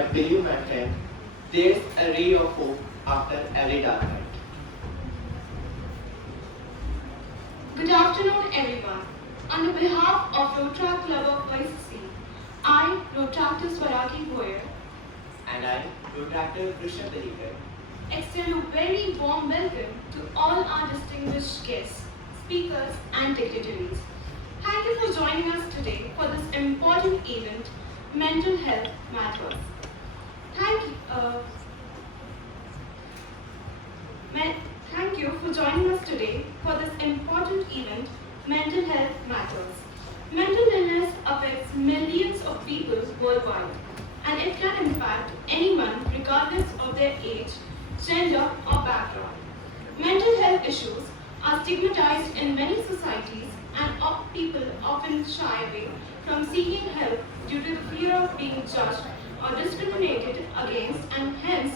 but believe my friend, there's a ray of hope after every dark night. Good afternoon, everyone. On behalf of Rotaract Club of YCCE, I, Rotaractor Swaraki Boyer, And I, Rotaractor Krishna Dalekar, extend a very warm welcome to all our distinguished guests, speakers, and dignitaries. Thank you for joining us today for this important event, Mental Health Matters. Thank you for joining us today for this important event, Mental Health Matters. Mental illness affects millions of people worldwide, and it can impact anyone regardless of their age, gender, or background. Mental health issues are stigmatized in many societies, and people often shy away from seeking help due to the fear of being judged or discriminated against, and hence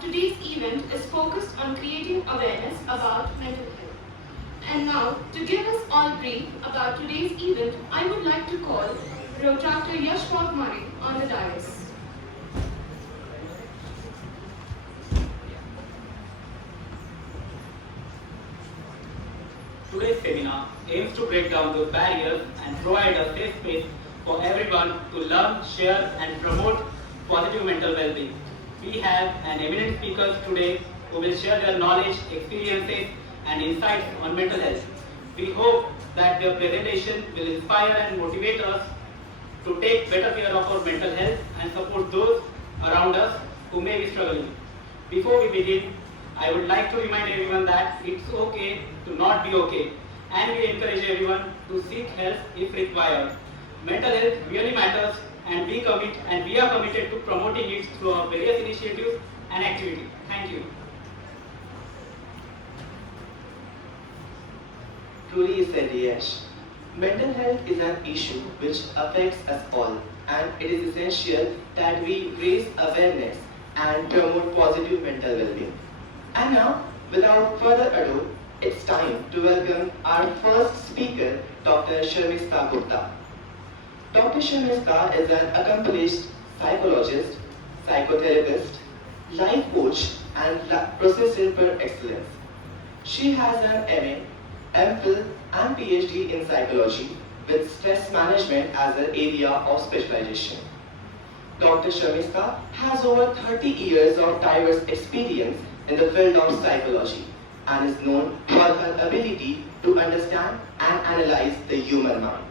today's event is focused on creating awareness about mental health. And now, to give us all brief about today's event, I would like to call Rotaractor Yashpal Murray on the dais. Today's seminar aims to break down those barriers and provide a safe space for everyone to learn, share, and promote positive mental well-being. We have an eminent speakers today who will share their knowledge, experiences, and insights on mental health. We hope that their presentation will inspire and motivate us to take better care of our mental health and support those around us who may be struggling. Before we begin, I would like to remind everyone that it's okay to not be okay, and we encourage everyone to seek help if required. Mental health really matters, and we are committed to promoting it through our various initiatives and activities. Thank you. truly said Yash. Mental health is an issue which affects us all, and it is essential that we raise awareness and promote positive mental well-being. And now, without further ado, it's time to welcome our first speaker, Dr. Sharmista Gupta. Dr. Sharmista is an accomplished psychologist, psychotherapist, life coach, and processor per excellence. She has an MA, MPhil, and PhD in psychology with stress management as an area of specialization. Dr. Sharmista has over 30 years of diverse experience in the field of psychology and is known for her ability to understand and analyze the human mind.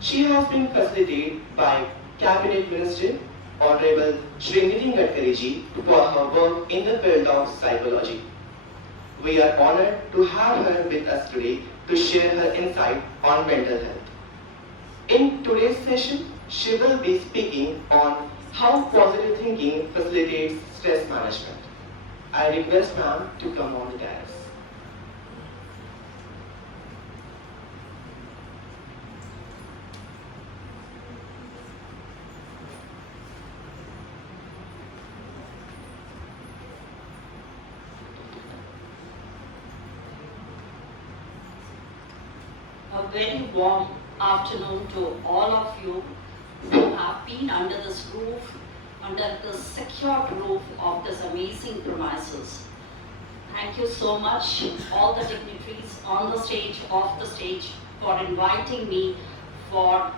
She has been facilitated by Cabinet Minister Honorable Shri Nitin Gadkari ji for her work in the field of psychology. We are honored to have her with us today to share her insight on mental health. In today's session, she will be speaking on how positive thinking facilitates stress management. I request ma'am to come on the dais. A very warm afternoon to all of you who have been under this roof, under the secured roof of this amazing premises. Thank you so much, all the dignitaries on the stage, off the stage, for inviting me for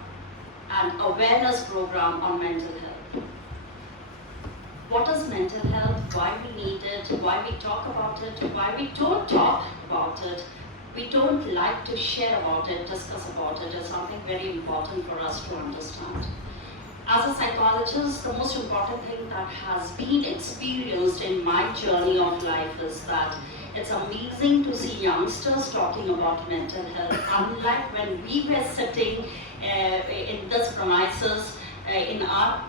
an awareness program on mental health. What is mental health? Why we need it? Why we talk about it? Why we don't talk about it? We don't like to share about it, discuss about it. It's something very important for us to understand. As a psychologist, the most important thing that has been experienced in my journey of life is that it's amazing to see youngsters talking about mental health. Unlike when we were sitting in this premises in our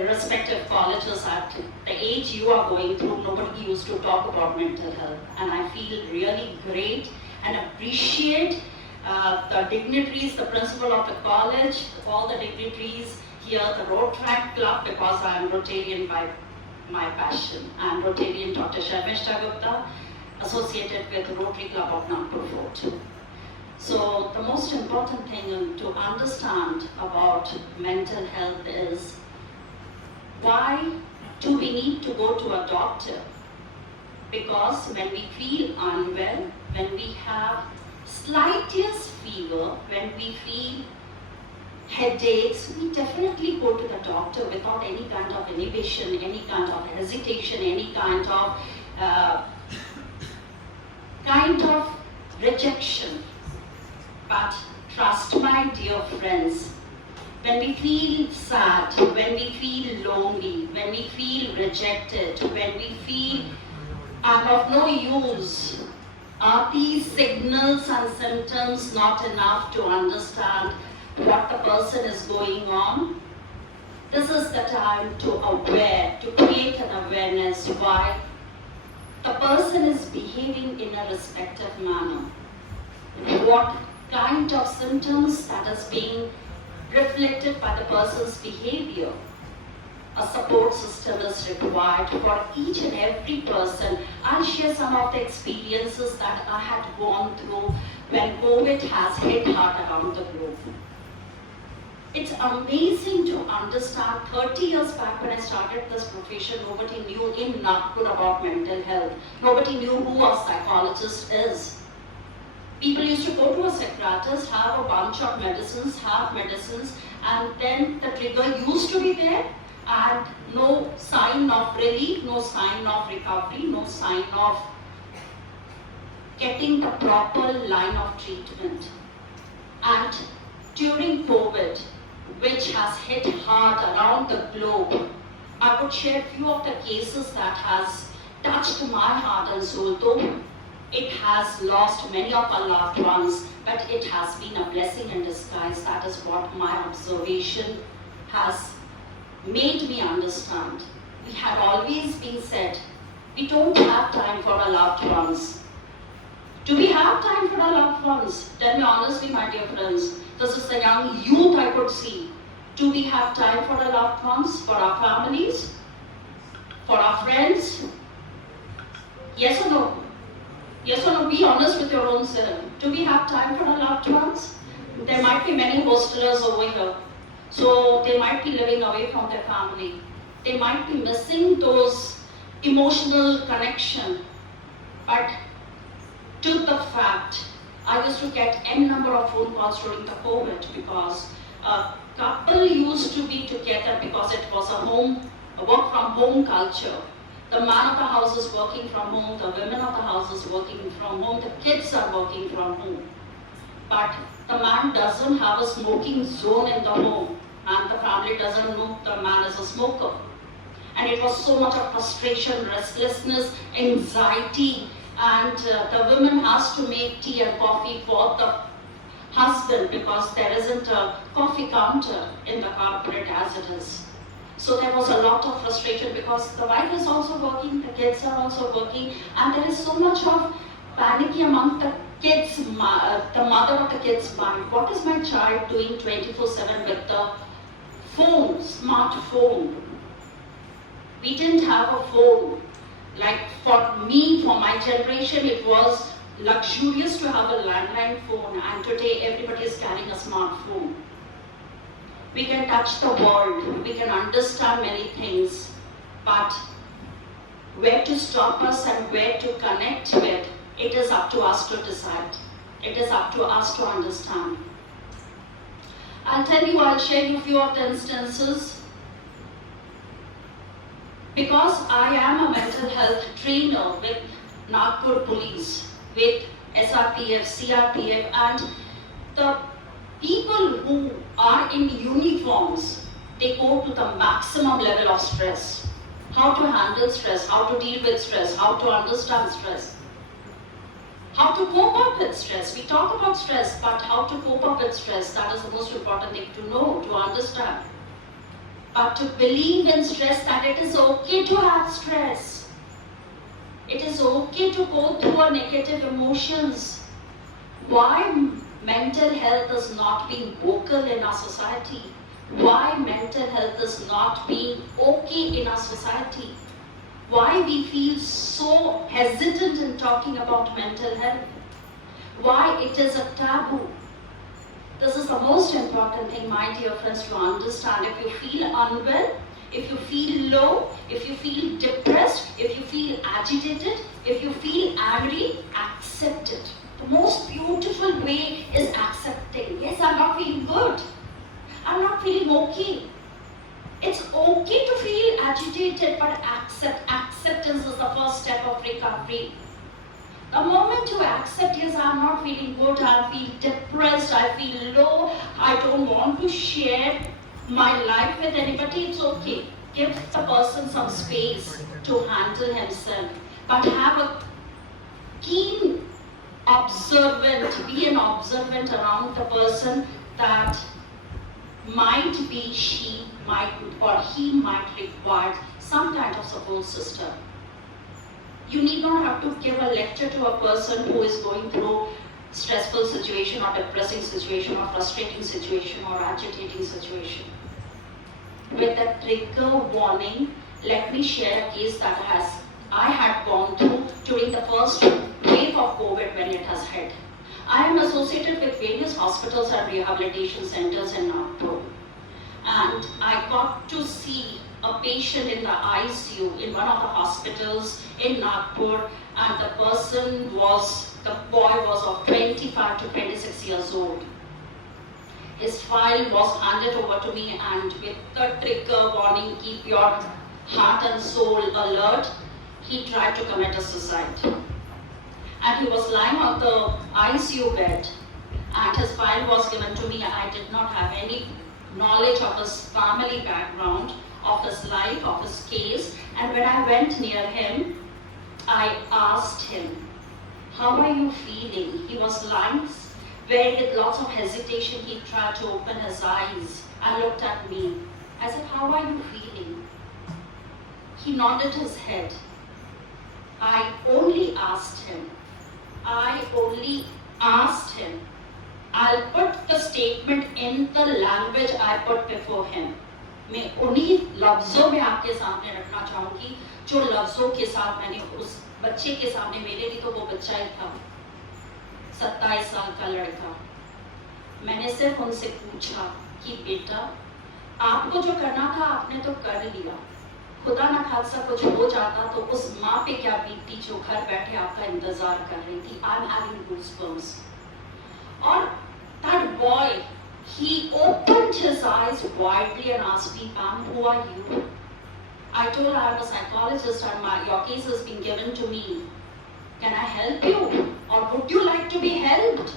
respective colleges at the age you are going through, nobody used to talk about mental health. And I feel really great and appreciate the dignitaries, the principal of the college, all the dignitaries here, the Rotaract Club, because I am Rotarian by my passion. I am Rotarian Dr. Sharmista Gupta, associated with Rotary Club of Nagpur Fort. So the most important thing to understand about mental health is Why do we need to go to a doctor? Because when we feel unwell, when we have slightest fever, when we feel headaches, we definitely go to the doctor without any kind of inhibition, any kind of hesitation, any kind of rejection. But trust, my dear friends, when we feel sad, when we feel lonely, when we feel rejected, when we feel I'm of no use, are these signals and symptoms not enough to understand what the person is going on? This is the time to create an awareness why the person is behaving in a respective manner. What kind of symptoms that is being reflected by the person's behavior. A support system is required for each and every person. I'll share some of the experiences that I had gone through when COVID has hit hard around the globe. It's amazing to understand 30 years back when I started this profession, nobody knew in Nagpur about mental health. Nobody knew who a psychologist is. People used to go to a psychiatrist, have a bunch of medicines, and then the trigger used to be there, and no sign of relief, no sign of recovery, no sign of getting the proper line of treatment. And during COVID, which has hit hard around the globe, I could share a few of the cases that has touched my heart and soul, though it has lost many of our loved ones, but it has been a blessing in disguise. That is what my observation has made me understand. We had always been said, we don't have time for our loved ones. Do we have time for our loved ones? Tell me honestly, my dear friends, this is the young youth I could see. Do we have time for our loved ones, for our families, for our friends? Yes or no? Yes or no? Be honest with your own self. Do we have time for our loved ones? There might be many hostelers over here. So they might be living away from their family. They might be missing those emotional connection. But to the fact, I used to get n number of phone calls during the COVID because a couple used to be together because it was a work from home culture. The man of the house is working from home, the women of the house is working from home, the kids are working from home. But the man doesn't have a smoking zone in the home, and the family doesn't know the man is a smoker. And it was so much of frustration, restlessness, anxiety, and the woman has to make tea and coffee for the husband because there isn't a coffee counter in the corporate as it is. So there was a lot of frustration because the wife is also working, the kids are also working, and there is so much of panic among the kids, the mother of the kids' mind. What is my child doing 24/7 with the phone, smartphone? We didn't have a phone. Like for me, for my generation, it was luxurious to have a landline phone, and today everybody is carrying a smartphone. We can touch the world, we can understand many things, but where to stop us and where to connect with, it is up to us to decide. It is up to us to understand. I'll share you a few of the instances. Because I am a mental health trainer with Nagpur Police, with SRPF, CRPF, and the people who are in uniforms, they go to the maximum level of stress. How to handle stress, how to deal with stress, how to understand stress, how to cope up with stress. We talk about stress, but how to cope up with stress, that is the most important thing to know, to understand. But to believe in stress, that it is okay to have stress. It is okay to go through a negative emotions. Why mental health is not being vocal in our society? Why mental health is not being okay in our society? Why we feel so hesitant in talking about mental health? Why it is a taboo? This is the most important thing, my dear friends, to understand. If you feel unwell, if you feel low, if you feel depressed, if you feel agitated, if you feel angry, accept it. The most beautiful way is accepting. Yes, I'm not feeling good. I'm not feeling okay. It's okay to feel agitated, but acceptance is the first step of recovery. The moment you accept, yes, I'm not feeling good, I feel depressed, I feel low, I don't want to share my life with anybody, it's okay. Give the person some space to handle himself, but have a keen observant, be an observant around the person that might be she might or he might require some kind of support system. You need not have to give a lecture to a person who is going through stressful situation or depressing situation or frustrating situation or agitating situation. With a trigger warning, let me share a case that I had gone through during the first wave of COVID when it has hit. I am associated with various hospitals and rehabilitation centers in Nagpur, and I got to see a patient in the ICU in one of the hospitals in Nagpur, and the boy was of 25 to 26 years old. His file was handed over to me, and with the trigger warning, keep your heart and soul alert, he tried to commit a suicide. And he was lying on the ICU bed, and his file was given to me. I did not have any knowledge of his family background, of his life, of his case. And when I went near him, I asked him, how are you feeling? He was lying, where with lots of hesitation, he tried to open his eyes and looked at me. I said, how are you feeling? He nodded his head. I only asked him, I'll put the statement in the language I put before him. मैं उन्हीं लफ्जों में आपके सामने रखना चाहूंगी जो लफ्जों के साथ मैंने उस बच्चे के सामने, मेरे लिए तो वो बच्चा ही था, 27 साल का लड़का। मैंने सिर्फ उनसे पूछा कि बेटा, आपको जो करना था आपने तो कर लिया, खुदा ना खासा कुछ हो जाता तो उस माँ पे क्या बीती जो घर बैठे आपका इंतजार कर रही थी। I'm having goosebumps. और that boy, he opened his eyes widely and asked me, ma'am, who are you? I told her I'm a psychologist and your case has been given to me. Can I help you? Or would you like to be helped?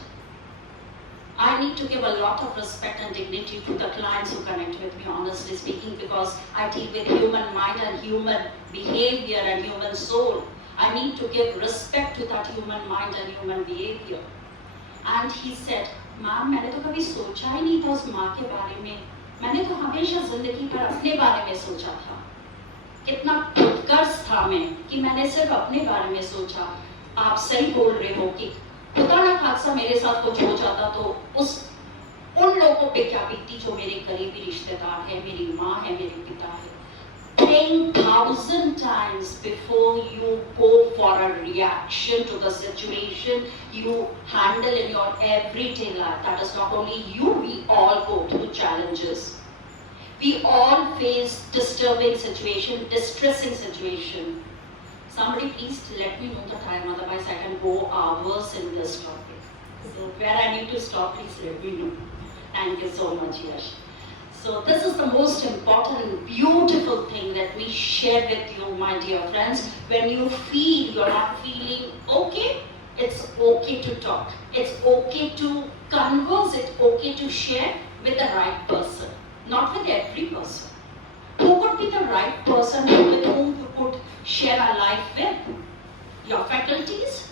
I need to give a lot of respect and dignity to the clients who connect with me, honestly speaking, because I deal with human mind and human behavior and human soul. I need to give respect to that human mind and human behavior. And he said, ma'am, मैंने तो कभी सोचा ही नहीं था उस माँ के बारे में, मैंने तो हमेशा जिंदगी पर अपने बारे में सोचा था। कितना उत्कर्ष था मैं कि मैंने सिर्फ अपने बारे में सोचा। आप सही बोल रहे हो कि खुदा ना खासा मेरे साथ कुछ हो जाता तो उन लोगों पे क्या बीती जो मेरे करीबी रिश्तेदार है, मेरी माँ है, मेरे पिता है। 10,000 times before you go for a reaction to the situation you handle in your everyday life. That is not only you, we all go through challenges. We all face disturbing situation, distressing situation. Somebody please let me know the time, otherwise I can go hours in this topic. So where I need to stop, please let me know. Thank you so much, Yash. So this is the most important, beautiful thing that we share with you, my dear friends. When you feel you're not feeling okay, it's okay to talk. It's okay to converse. It's okay to share with the right person, not with every person. Who could be the right person with whom you could share a life with? Your faculties,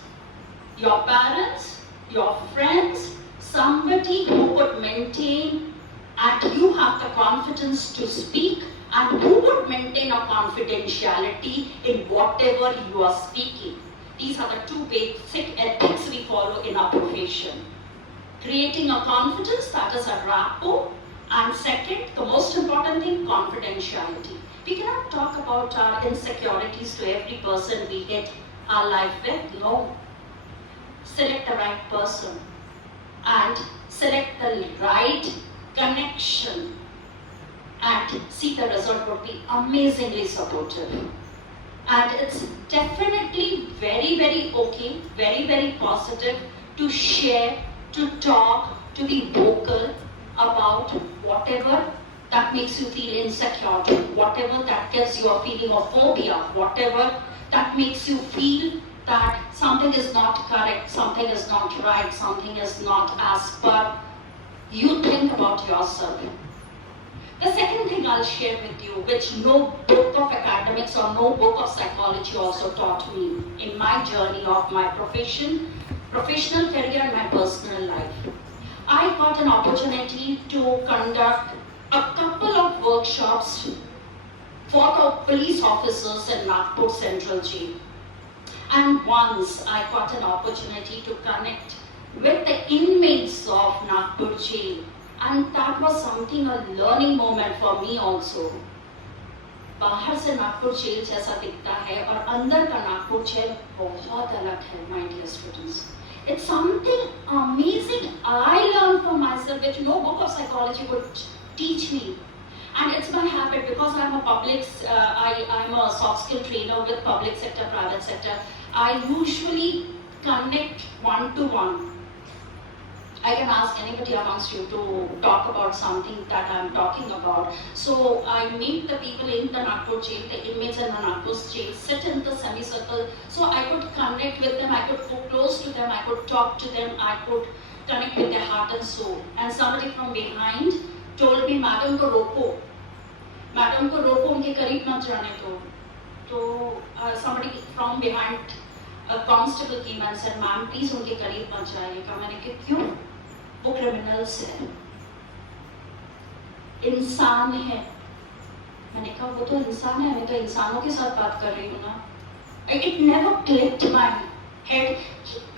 your parents, your friends, somebody who could maintain and you have the confidence to speak and who would maintain a confidentiality in whatever you are speaking. These are the two basic ethics we follow in our profession. Creating a confidence, that is a rapport, and second, the most important thing, confidentiality. We cannot talk about our insecurities to every person we hit our life with, no. Select the right person and select the right connection and see the result would be amazingly supportive. And it's definitely very, very okay, very, very positive to share, to talk, to be vocal about whatever that makes you feel insecure, whatever that gives you a feeling of phobia, whatever that makes you feel that something is not correct, something is not right, something is not as per you think about yourself. The second thing I'll share with you, which no book of academics or no book of psychology also taught me in my journey of my professional career and my personal life. I got an opportunity to conduct a couple of workshops for the police officers in Nagpur Central Jail. And once I got an opportunity to connect with the inmates of Nagpur Jail. And that was something, a learning moment for me also. बाहर से Nagpur jail जैसा दिखता है और अंदर का Nagpur jail बहुत अलग है, my dear students. It's something amazing I learned for myself, which no book of psychology would teach me. And it's my habit because I'm I'm a soft skill trainer with public sector, private sector. I usually connect one-to-one. I can ask anybody amongst you to talk about something that I'm talking about. So I meet the people in the Nagpur jail, the inmates in the Nagpur jail, sit in the semicircle, so I could connect with them, I could go close to them, I could talk to them, I could connect with their heart and soul. And somebody from behind told me, "Madam ko roko, unke kareeb mat jane do." So somebody from behind, a constable came and said, "Ma'am, please unke kareeb mat jaiye." मैंने कहा क्यों? वो criminals है, इंसान है। मैंने कहा वो तो इंसान है, मैं तो इंसानों के साथ बात कर रही हूँ ना। It never clicked my head.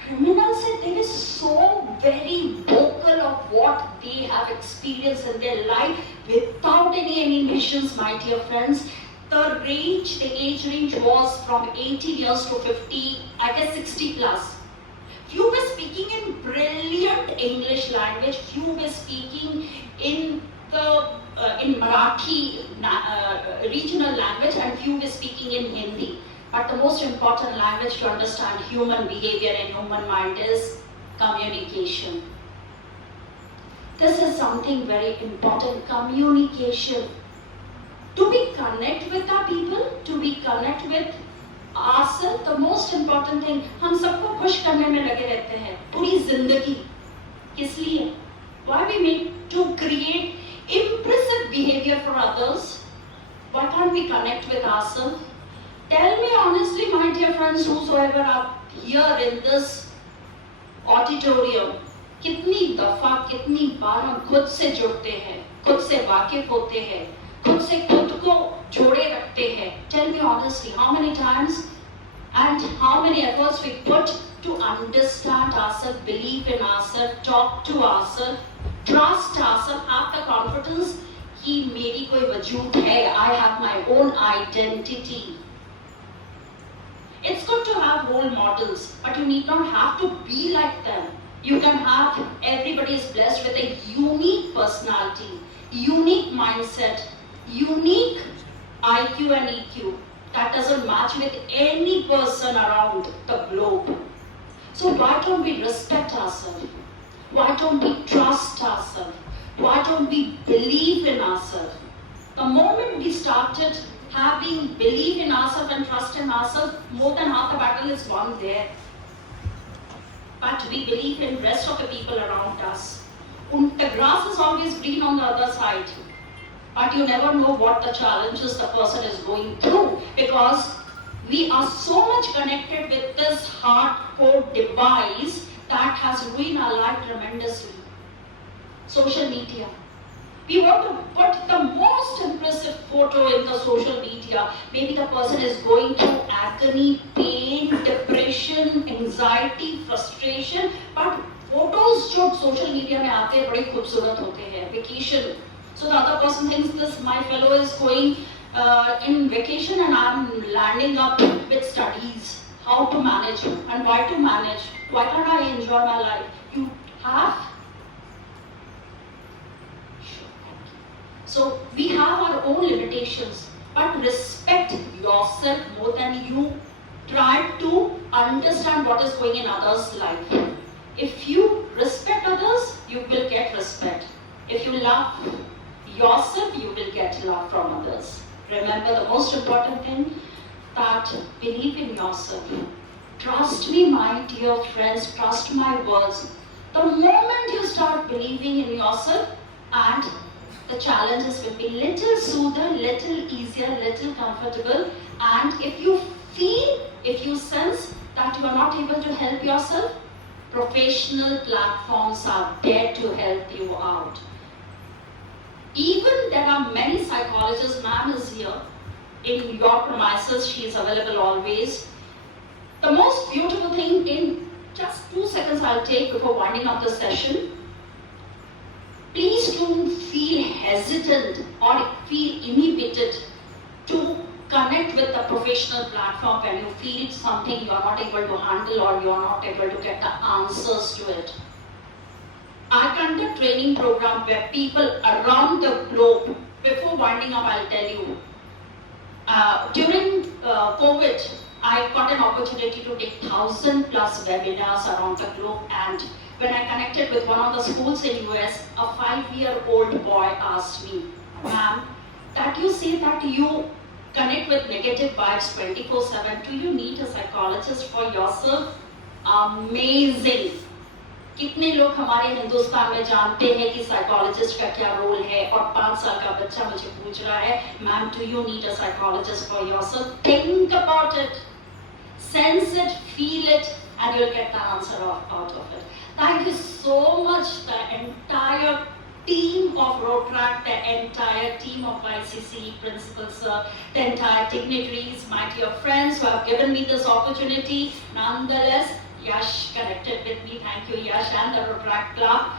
Criminals है, they were so very vocal of what they have experienced in their life without any inhibitions, my dear friends. The age range was from 18 years to 50, I guess 60 plus. Few were speaking in brilliant English language, few were speaking in Marathi regional language, and few were speaking in Hindi. But the most important language to understand human behavior and human mind is communication. This is something very important, communication. To be connect with our people, to be connect with ourselves, the most important thing, हम सबको खुश करने में लगे रहते हैं पूरी जिंदगी. किस लिए? Why we make to create impressive behavior for others? Why can't we connect with ourselves? Tell me honestly, my dear friends, whosoever are here in this auditorium, कितनी दफा, कितनी बार हम खुद से जुड़ते हैं, खुद से वाकिफ होते हैं, खुद से खुद को जोड़े रखते हैं. Tell me honestly, how many times and how many efforts we put to understand ourselves, believe in ourselves, talk to ourselves, trust ourselves, have the confidence कि मेरी कोई वजूद है, I have my own identity. It's good to have role models, but you need not have to be like them. You can have, everybody is blessed with a unique personality, unique mindset, unique IQ and EQ that doesn't match with any person around the globe. So why don't we respect ourselves? Why don't we trust ourselves? Why don't we believe in ourselves? The moment we started having belief in ourselves and trust in ourselves, more than half the battle is won there. But we believe in rest of the people around us. The grass is always green on the other side. But you never know what the challenges the person is going through, because we are so much connected with this hardcore device that has ruined our life tremendously. Social media. We want to put the most impressive photo in the social media. Maybe the person is going through agony, pain, depression, anxiety, frustration, but photos जो social media में आते हैं बड़े खूबसूरत होते हैं. Vacation. So the other person thinks this, my fellow is going in vacation and I'm landing up with studies. How to manage and why to manage. Why can't I enjoy my life? You have. So we have our own limitations, but respect yourself more than you try to understand what is going in others' life. If you respect others, you will get respect. If you love yourself, you will get love from others. Remember the most important thing, that believe in yourself. Trust me, my dear friends, trust my words. The moment you start believing in yourself, and the challenges will be little smoother, little easier, little comfortable. And if you feel, if you sense that you are not able to help yourself, professional platforms are there to help you out. Even there are many psychologists, ma'am is here, in your premises, she is available always. The most beautiful thing, in just 2 seconds I'll take before winding up the session, please don't feel hesitant or feel inhibited to connect with the professional platform when you feel something you are not able to handle or you are not able to get the answers to it. I conduct training program where people around the globe, before winding up I'll tell you, during COVID, I got an opportunity to take 1,000+ webinars around the globe, and when I connected with one of the schools in US, a 5-year-old boy asked me, ma'am, that you say that you connect with negative vibes 24/7, do you need a psychologist for yourself? Amazing! कितने लोग हमारे हिंदुस्तान में जानते हैं कि psychologist का क्या role है, और 5 साल का बच्चा मुझे पूछ रहा है, ma'am do you need a psychologist for yourself? Think about it, sense it, feel it, and you'll get the answer out of it. Thank you so much, the entire team of Rotaract, the entire team of YCCE principals, the entire dignitaries, my dear friends who have given me this opportunity. Nonetheless, Yash connected with me. Thank you, Yash, and the Rotaract Club.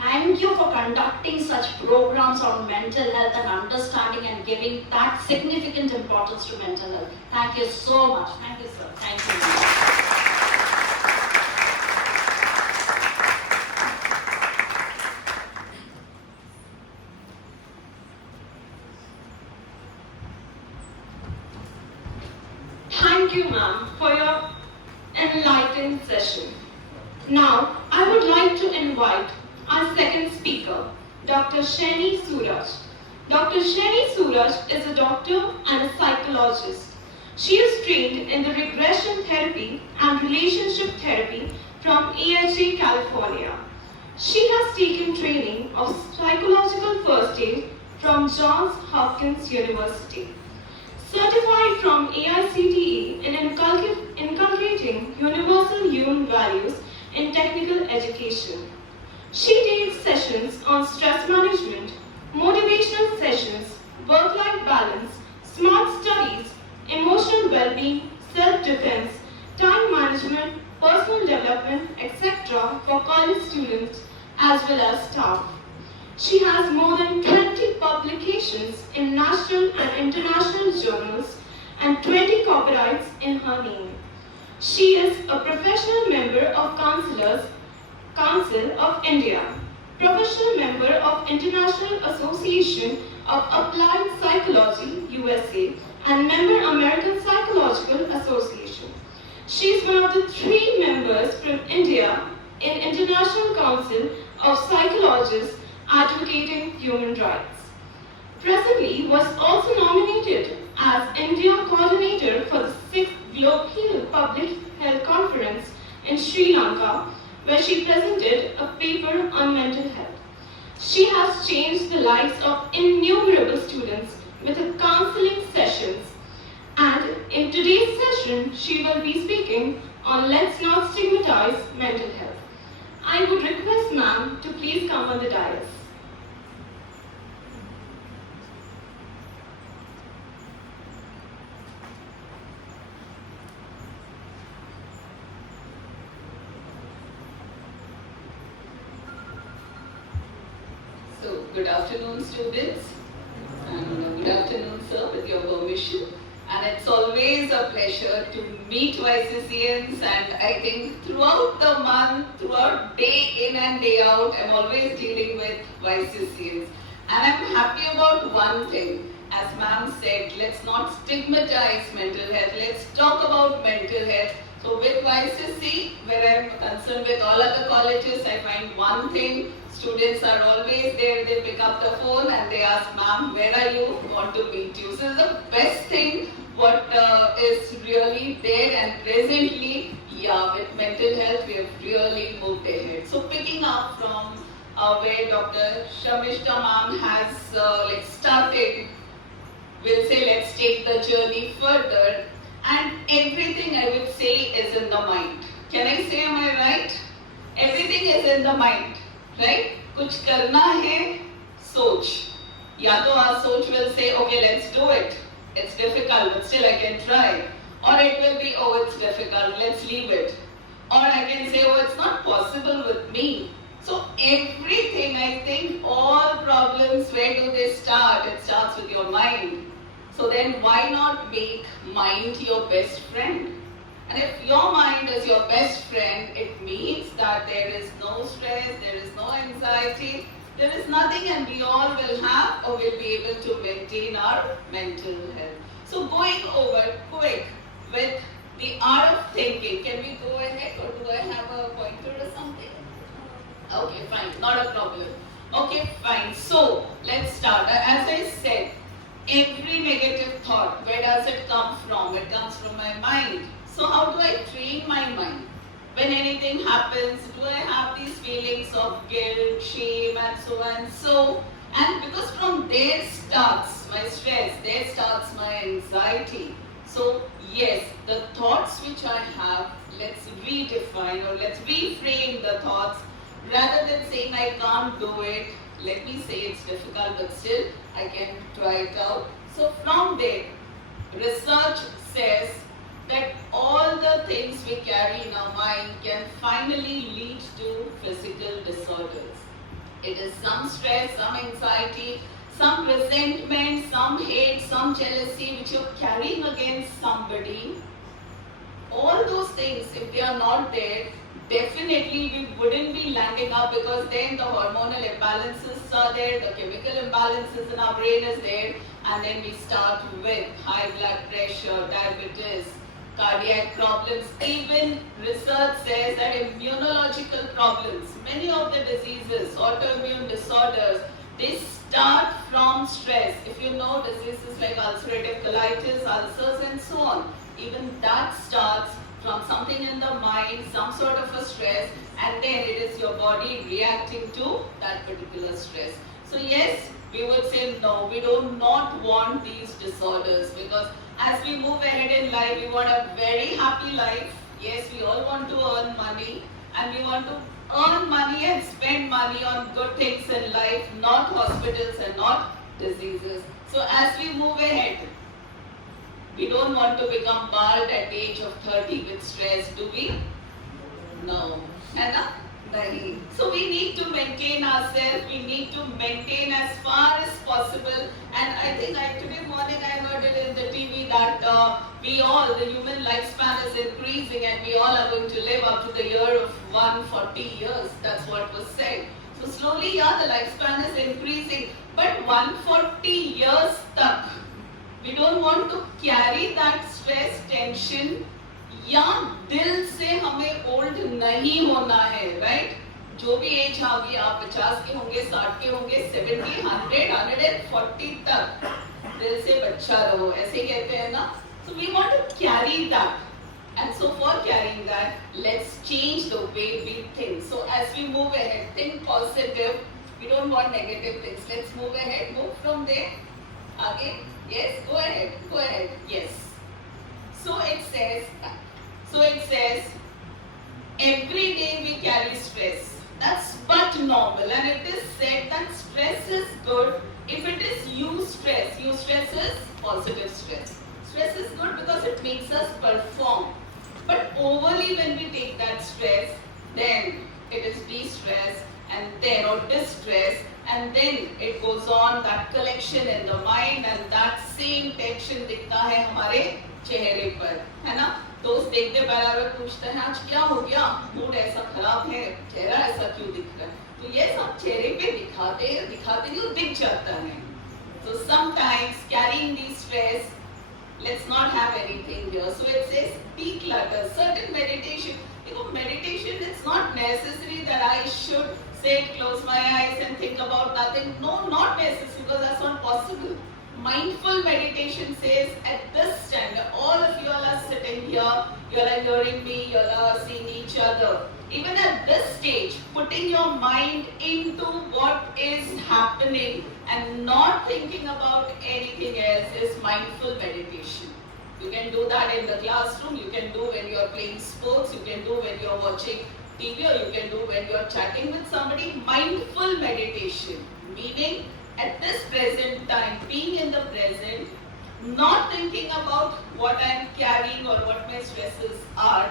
Thank you for conducting such programs on mental health and understanding and giving that significant importance to mental health. Thank you so much. Thank you, sir. Thank you. Thank you, ma'am, for your enlightening session. Now, I would like to invite our second speaker, Dr. Shani Suraj. Dr. Shani Suraj is a doctor and a psychologist. She is trained in the regression therapy and relationship therapy from AHA, California. She has taken training of psychological first aid from Johns Hopkins University. Certified from YCCE in inculcating universal human values in technical education. She takes sessions on stress management, motivational sessions, work-life balance, smart studies, emotional well-being, self-defense, time management, personal development, etc. for college students as well as staff. She has more than 20 publications in national and international journals and 20 copyrights in her name. She is a professional member of Council of India, professional member of International Association of Applied Psychology, USA, and member American Psychological Association. She is one of the 3 members from India in International Council of Psychologists advocating human rights. Presently was also nominated as India Coordinator for the 6th Global Public Health Conference in Sri Lanka, where she presented a paper on mental health. She has changed the lives of innumerable students with her counseling sessions, and in today's session, she will be speaking on Let's Not Stigmatize Mental Health. I would request ma'am to please come on the dais. So, good afternoon, students, and good afternoon, sir, with your permission. And it's always a pleasure to meet YCCEans, and I think throughout the month, throughout day in and day out, I'm always dealing with YCCEans. And I'm happy about one thing. As ma'am said, let's not stigmatize mental health. Let's talk about mental health. So with YCCE, where I'm concerned with all other colleges, I find one thing. Students are always there. They pick up the phone and they ask, ma'am, where are you? Want to meet you. So it's the best thing what is really there, and presently, yeah, with mental health, we have really moved ahead. So picking up from where Dr. Shamishta ma'am has started, we'll say let's take the journey further, and everything I would say is in the mind. Can I say, am I right? Everything is in the mind, right? कुछ करना है, सोच. या तो our सोच will say, okay, let's do it. It's difficult, but still I can try. Or it will be, oh, it's difficult, let's leave it. Or I can say, oh, it's not possible with me. So everything, I think, all problems, where do they start? It starts with your mind. So then why not make mind your best friend? And if your mind is your best friend, it means that there is no stress, there is no anxiety, there is nothing, and we all will have or will be able to maintain our mental health. So going over quick with the art of thinking. Can we go ahead, or do I have a pointer or something? Okay, fine, not a problem. Okay, fine. So let's start. As I said, every negative thought, where does it come from? It comes from my mind. So how do I train my mind? When anything happens, do I have these feelings of guilt, shame, and so and so? And because from there starts my stress, there starts my anxiety. So yes, the thoughts which I have, let's redefine or let's reframe the thoughts. Rather than saying I can't do it, let me say it's difficult, but still I can try it out. So from there, research says that all the things we carry in our mind can finally lead to physical disorders. It is some stress, some anxiety, some resentment, some hate, some jealousy which you're carrying against somebody. All those things, if they are not there, definitely we wouldn't be landing up, because then the hormonal imbalances are there, the chemical imbalances in our brain is there, and then we start with high blood pressure, diabetes, cardiac problems. Even research says that immunological problems, many of the diseases, autoimmune disorders, they start from stress. If you know diseases like ulcerative colitis, ulcers and so on, even that starts from something in the mind, some sort of a stress, and then it is your body reacting to that particular stress. So yes, we would say no, we do not want these disorders, because as we move ahead in life, we want a very happy life. Yes, we all want to earn money, and we want to earn money and spend money on good things in life, not hospitals and not diseases. So as we move ahead, we don't want to become bald at the age of 30 with stress, do we? No. है ना? नहीं. So we need to maintain ourselves, we need to maintain as far as possible. And I think today morning I heard it in the TV that we all, the human lifespan is increasing, and we all are going to live up to the year of 140 years. That's what was said. So slowly, yeah, the lifespan is increasing. But 140 years stuck. We don't want to carry that stress, tension, या दिल से हमें old नहीं होना है, right? जो भी as आ गई, आप 50 के होंगे, 60 के होंगे, 70, 100, 140 तक दिल से बच्चा रहो, ऐसे कहते हैं ना? So we want to carry that, and so for carrying that, let's change the way we think. So as we move ahead, think positive. We don't want negative things. Let's move ahead. Move from there. आगे. Yes, go ahead. Go ahead. Yes. So it says, every day we carry stress. That's but normal, and it is said that stress is good if it is eustress. Eustress is positive stress. Stress is good because it makes us perform. But overly when we take that stress, then it is de-stress, and then or distress, and then it goes on, that collection in the mind, and that same tension दिखता है हमारे चेहरे पर, है ना? दोस्त देखते बराबर पूछते हैं आज क्या हो गया, मूड ऐसा खराब है, चेहरा ऐसा क्यों दिख रहा है? तो ये सब चेहरे पे दिखाते नहीं, वो दिख जाता है. So sometimes carrying the stress, let's not have anything here. So it says declutter, certain meditation. You know, meditation, it's not necessary that I should sit, close my eyes and think about nothing. No, not necessary, because that's not possible. Mindful meditation says at this standard, all of you all are sitting here, you all are hearing me, you all are seeing each other. Even at this stage, putting your mind into what is happening and not thinking about anything else is mindful meditation. You can do that in the classroom, you can do when you are playing sports, you can do when you are watching TV, or you can do when you are chatting with somebody. Mindful meditation, meaning at this present time, being in the present, not thinking about what I am carrying or what my stresses are,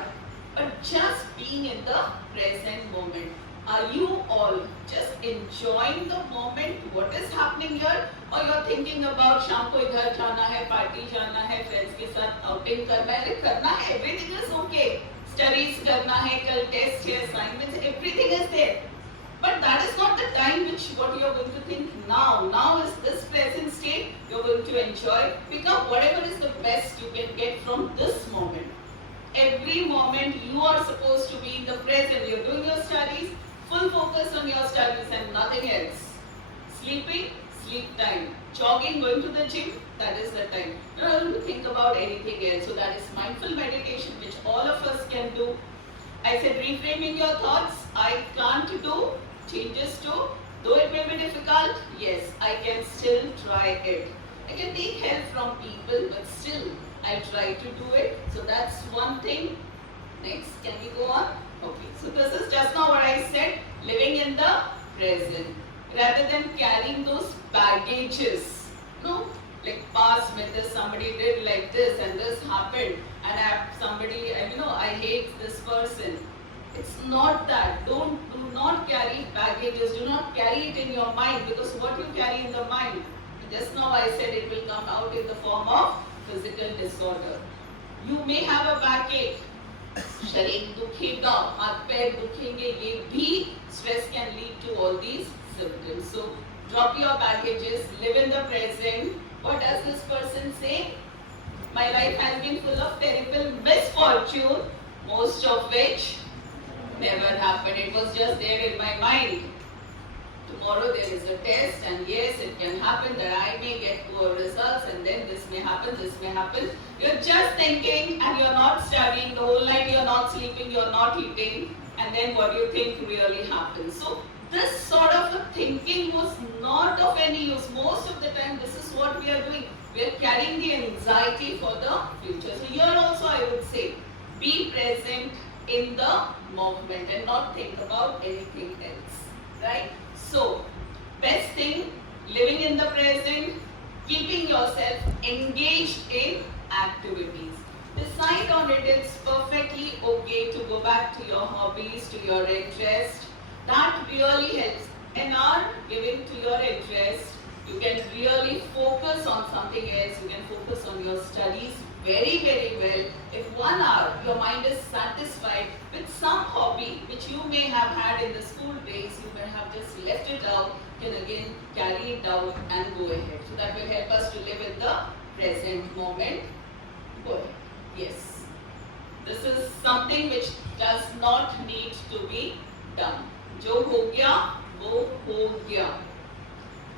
but just being in the present moment. Are you all just enjoying the moment, what is happening here, or you are thinking about शाम को इधर जाना है, party जाना है, friends के साथ outing करना है, everything is okay. Studies करना है, कल test है, assignments, everything is there. But that is not the time which what you are going to think now. Now is this present state you are going to enjoy. Pick up whatever is the best you can get from this moment. Every moment you are supposed to be in the present. You are doing your studies, full focus on your studies and nothing else. Sleeping, sleep time. Jogging, going to the gym, that is the time. You don't have to think about anything else. So that is mindful meditation which all of us can do. I said reframing your thoughts, I can't do, changes to, though it may be difficult, yes, I can still try it. I can take help from people, but still I try to do it. So that's one thing. Next, can we go on? Okay, so this is just now what I said, living in the present. Rather than carrying those baggages, no, like past when this somebody did like this and this happened and I have somebody, I hate this person. It's not that. Do not carry baggages. Do not carry it in your mind, because what you carry in the mind, just now I said it will come out in the form of physical disorder. You may have a backache. शरीर दुखेगा, हाथ पैर दुखेंगे, ये भी stress can lead to all these symptoms. So drop your baggages, live in the present. What does this person say? My life has been full of terrible misfortune, most of which never happened. It was just there in my mind. Tomorrow there is a test, and yes, it can happen that I may get poor results, and then this may happen, this may happen. You're just thinking and you're not studying, the whole night you're not sleeping, you're not eating, and then what do you think really happens? So this sort of a thinking was not of any use. Most of the time this is what we are doing. We are carrying the anxiety for the future. So here also I would say, be present in the moment and not think about anything else, right? So, best thing, living in the present, keeping yourself engaged in activities. Decide on it. It's perfectly okay to go back to your hobbies, to your interest. That really helps. An hour giving to your interest, you can really focus on something else. You can focus on your studies very, very well. If 1 hour your mind is satisfied with some hobby which you may have had in the school days, you may have just left it out, you can again carry it out and go ahead. So that will help us to live in the present moment. Go ahead. Yes. This is something which does not need to be done. Jo ho gaya, wo ho gaya.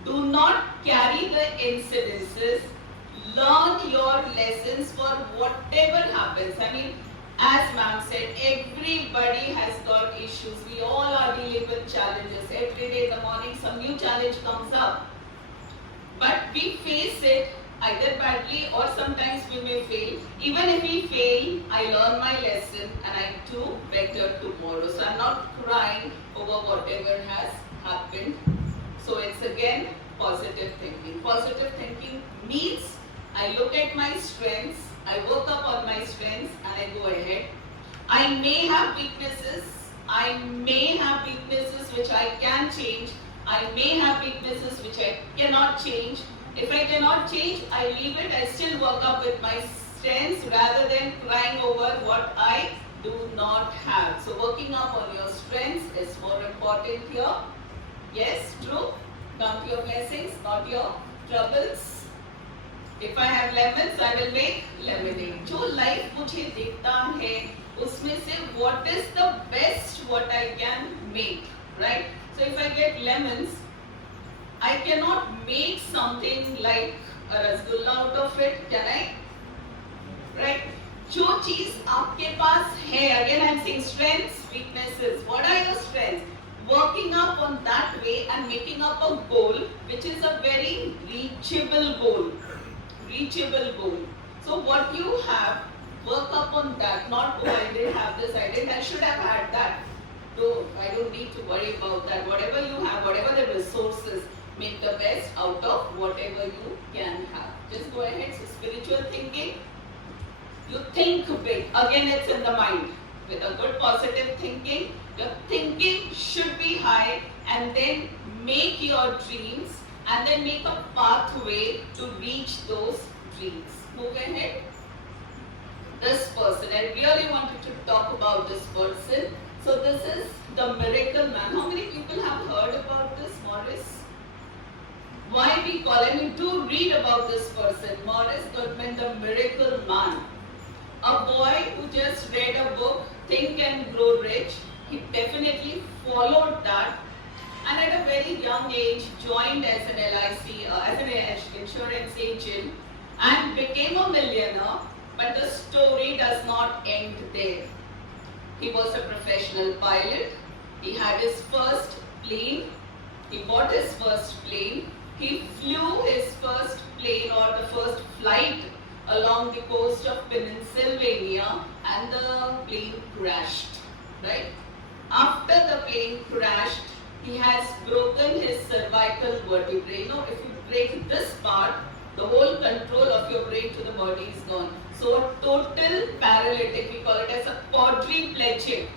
Do not carry the incidences. Learn your lessons for whatever happens. I mean, as ma'am said, everybody has got issues. We all are dealing with challenges. Every day in the morning some new challenge comes up. But we face it either badly or sometimes we may fail. Even if we fail, I learn my lesson and I do better tomorrow. So I'm not crying over whatever has happened. So it's again positive thinking. Positive thinking means I look at my strengths, I work up on my strengths and I go ahead. I may have weaknesses which I can change. I may have weaknesses which I cannot change. If I cannot change, I leave it. I still work up with my strengths rather than crying over what I do not have. So working up on your strengths is more important here. Yes, true. Count your blessings, not your troubles. If I have lemons, I will make lemonade. जो life मुझे देता है, उसमें से what is the best what I can make, right? So if I get lemons, I cannot make something like a rasgulla out of it, can I? Right? जो चीज आपके पास है, again I am saying strengths, weaknesses. What are your strengths? Working up on that way and making up a goal which is a very reachable goal. Reachable goal. So what you have, work up on that. Not, oh, I didn't have this, I should have had that. No, I don't need to worry about that. Whatever you have, whatever the resources, make the best out of whatever you can have. Just go ahead. So spiritual thinking, you think big. Again, it's in the mind. With a good positive thinking, your thinking should be high, and then make your dreams and then make a pathway to reach those dreams. Move ahead. This person, I really wanted to talk about this person. So this is the miracle man. How many people have heard about this, Morris? Why we call him? Do read about this person, Morris Goodman, the miracle man. A boy who just read a book, Think and Grow Rich. He definitely followed that, and at a very young age joined as an LIC, as an insurance agent, and became a millionaire. But the story does not end there. He was a professional pilot. He had his first plane. He bought his first plane. He flew his first plane or the first flight along the coast of Pennsylvania, and the plane crashed, right? After the plane crashed, he has broken his cervical vertebrae. You know, if you break this part, the whole control of your brain to the body is gone. So a total paralytic, we call it as a quadriplegic.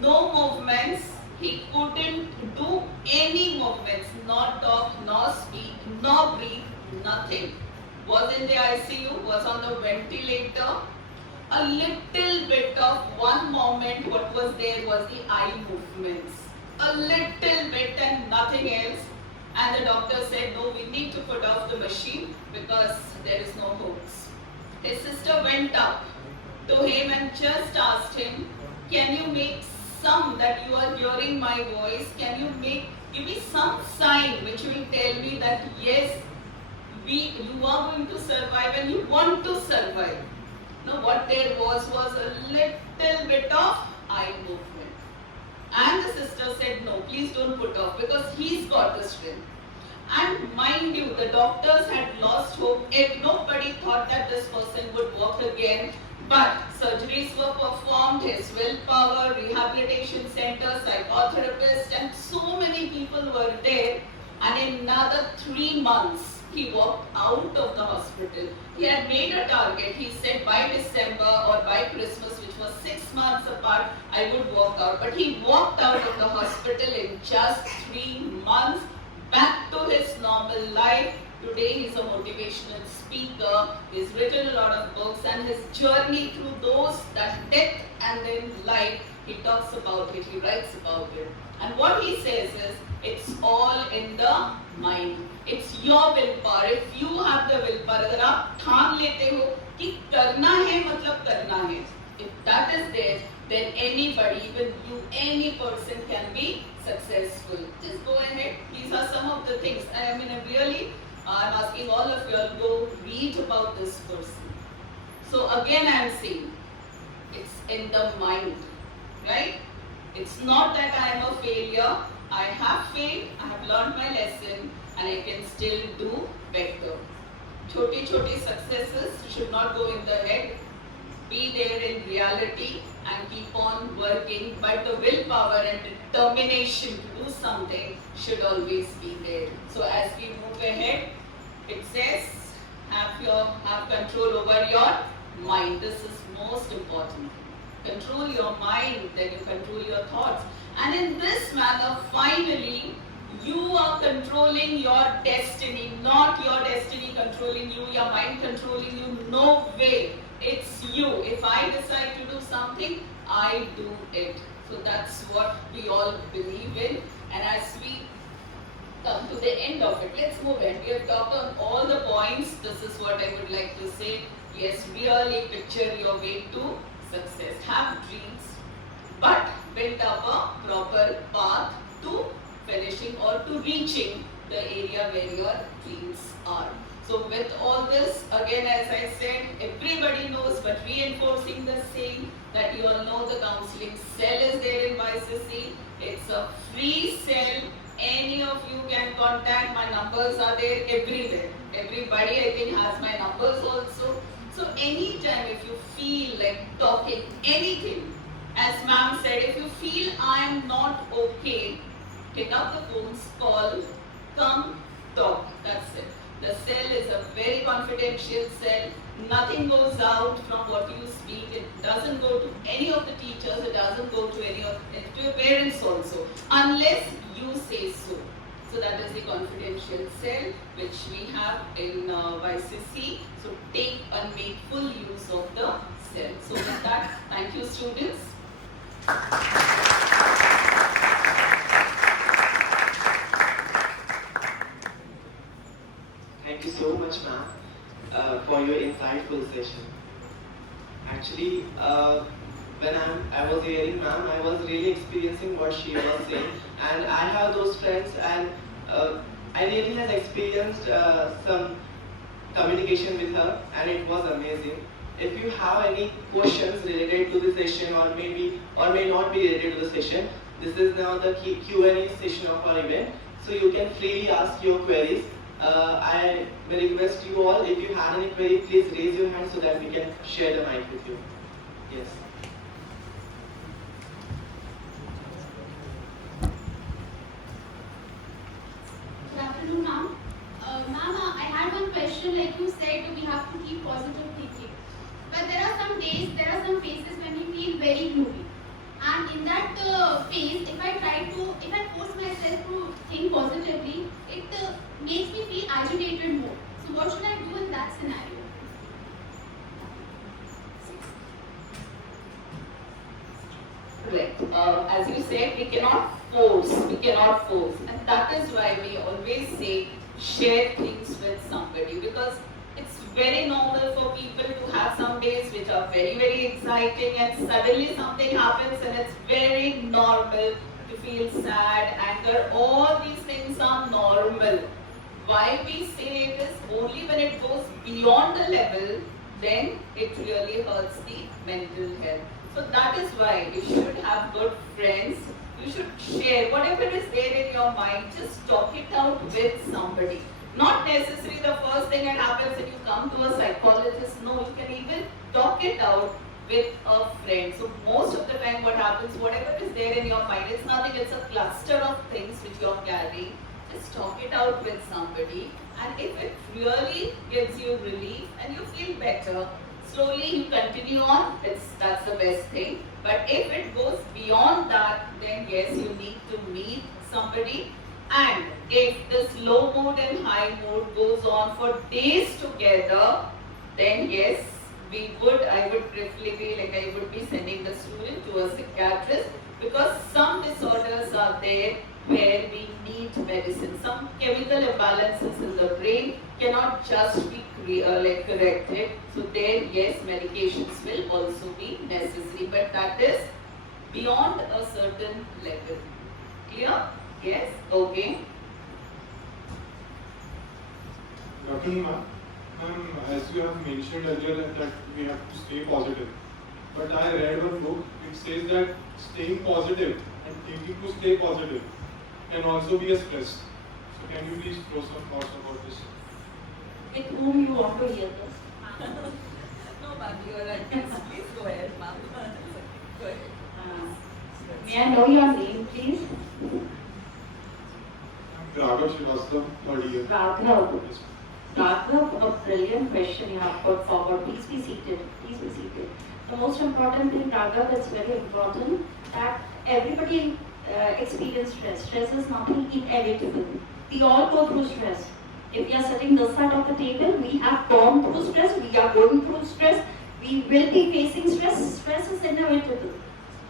No movements, he couldn't do any movements, not talk, nor speak, nor breathe, nothing. Was in the ICU, was on the ventilator. A little bit of one moment, what was there was the eye movements. A little bit and nothing else. And the doctor said, no, we need to put off the machine because there is no hopes. His sister went up to him and just asked him, can you make some that you are hearing my voice? Can you give me some sign which will tell me that yes, you are going to survive and you want to survive. Now what there was a little bit of eye movement. And the sister said, no, please don't put off because he's got the strength. And mind you, the doctors had lost hope. If nobody thought that this person would walk again, but surgeries were performed, his willpower, rehabilitation center, psychotherapist, and so many people were there. And in another 3 months, he walked out of the hospital. He had made a target. He said by December or by Christmas, which was 6 months apart, I would walk out. But he walked out of the hospital in just 3 months, back to his normal life. Today he's a motivational speaker. He's written a lot of books, and his journey through those, that death and then life, he talks about it, he writes about it. And what he says is, it's all in the mind. It's your willpower. If you have the willpower, अगर आप ठान लेते हो कि करना है मतलब करना है, if that is there, then anybody, even you, any person can be successful. Just go ahead. These are some of the things. I mean, I'm asking all of you all, go read about this person. So again, I am saying, it's in the mind, right? It's not that I am a failure. I have failed, I have learned my lesson, and I can still do better. छोटी successes should not go in the head. Be there in reality and keep on working. But the willpower and determination to do something should always be there. So as we move ahead, it says, have control over your mind. This is most important. Control your mind, then you control your thoughts. And in this manner, finally, you are controlling your destiny, not your destiny controlling you, your mind controlling you. No way. It's you. If I decide to do something, I do it. So that's what we all believe in. And as we We have talked on all the points. This is what I would like to say. Yes, really picture your way to success. Have dreams, but build up a proper path to finishing or to reaching the area where your dreams are. So with all this, again as I said, everybody knows, but reinforcing the same, that you all know the counseling cell is there in YCCE. It's a free cell. Any of you can contact. My numbers are there everywhere. Everybody I think has my numbers also. So anytime if you feel like talking anything, as ma'am said, if you feel I am not okay, pick up the phones, call, come, talk. That's it. The cell is a very confidential cell. Nothing goes out from what you speak. It doesn't go to any of the teachers. It doesn't go to any of to your parents also, unless you say so. So that is the confidential cell which we have in YCCE. So take and make full use of the cell. So with that, thank you students. Thank you so much, ma'am, for your insightful session. Actually, when I was hearing ma'am, I was really experiencing what she was saying, and I have those friends, and I really had experienced some communication with her, and it was amazing. If you have any questions related to the session, or maybe or may not be related to the session, this is now the Q&A session of our event, so you can freely ask your queries. I may request you all, if you have any query, please raise your hand so that we can share the mic with you. Yes. Good afternoon, ma'am. Ma'am, I had one question. Like you said, we have to keep positive thinking. But there are some days, there are some phases when we feel very gloomy. And in that phase, if I force myself to think positively, it makes me feel agitated more. So what should I do in that scenario? Correct. As you said, we cannot force, and that is why we always say share things with somebody, because it's very normal for people to have some days which are very, very exciting, and suddenly something happens and it's very normal to feel sad, anger. All these things are normal. Why we say it is only when it goes beyond the level, then it really hurts the mental health. So that is why you should have good friends. You should share whatever is there in your mind. Just talk it out with somebody. Not necessarily the first thing that happens when you come to a psychologist. No, you can even talk it out with a friend. So most of the time what happens, whatever is there in your mind, it's nothing, it's a cluster of things which you're carrying. Just talk it out with somebody, and if it really gives you relief and you feel better, slowly you continue on, that's the best thing. But if it goes beyond that, then yes, you need to meet somebody. And if this low mood and high mood goes on for days together, then yes, I would preferably I would be sending the student to a psychiatrist, because some disorders are there where we need medicine. Some chemical imbalances in the brain cannot just be corrected. So there, yes, medications will also be necessary, but that is beyond a certain level. Clear? Yes? Okay. Good afternoon, ma'am. Ma'am, as you have mentioned earlier that we have to stay positive. But I read one book, it says that staying positive and thinking to stay positive can also be a stress. So can you please throw some thoughts about this? With whom you want to hear this? No, ma'am, you are right. Please go ahead, ma'am. Go ahead. May I know your name, please? Raghav Srivastava, third year. Raghav. Yes. Raghav, a brilliant question you have put forward. Please be seated. Please be seated. The most important thing, Raghav, that's very important, that everybody experience stress. Stress is nothing inevitable. We all go through stress. If we are sitting this side of the table, we have gone through stress, we are going through stress, we will be facing stress. Stress is inevitable.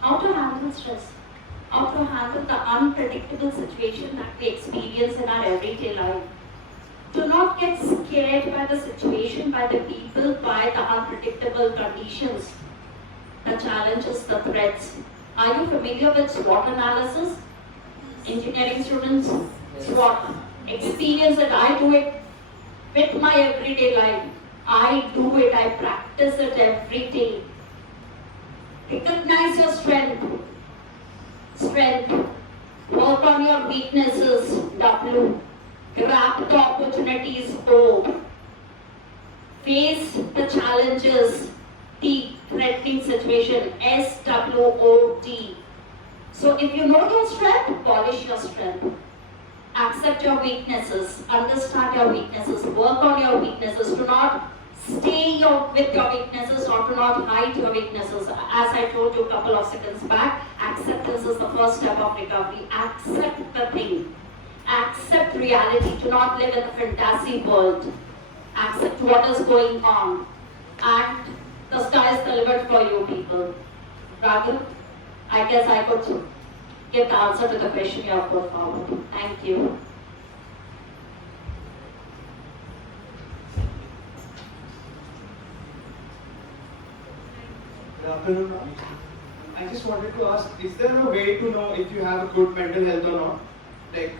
How to handle stress? How to handle the unpredictable situation that we experience in our everyday life? Do not get scared by the situation, by the people, by the unpredictable conditions, the challenges, the threats. Are you familiar with SWOT analysis? Engineering students, SWOT. Experience it, I do it with my everyday life. I do it, I practice it every day. Recognize your strength. Work on your weaknesses, W. Grab the opportunities, O. Face the challenges, T. Threatening situation, SWOT. So if you know your strength, polish your strength. Accept your weaknesses, understand your weaknesses, work on your weaknesses. Do not stay with your weaknesses or do not hide your weaknesses. As I told you a couple of seconds back, acceptance is the first step of recovery. Accept the thing. Accept reality. Do not live in a fantasy world. Accept what is going on. And the sky is the limit for you people. Raghu, I guess I could give the answer to the question you have put forward. Thank you. Good afternoon. I just wanted to ask, is there a way to know if you have a good mental health or not? Like,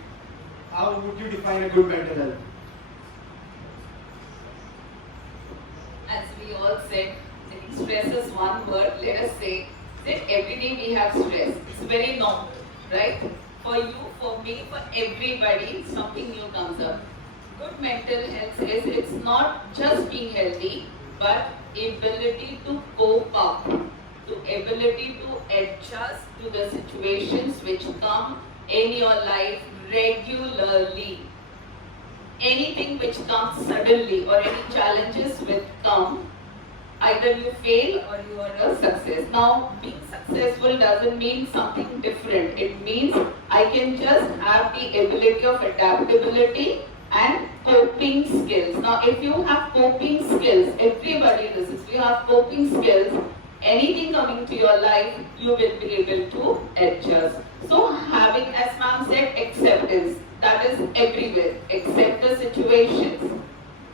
how would you define a good mental health? As we all said, I think stress is one word. Let us say that every day we have stress. It's very normal, right? For you, for me, for everybody, something new comes up. Good mental health is it's not just being healthy, but ability to cope up, to ability to adjust to the situations which come in your life regularly. Anything which comes suddenly or any challenges which come, either you fail or you are a success. Now, being successful doesn't mean something different. It means I can just have the ability of adaptability and coping skills. Now, if you have coping skills, everybody does this. If you have coping skills, anything coming to your life, you will be able to adjust. So, having, as ma'am said, acceptance. That is everywhere. Accept the situations.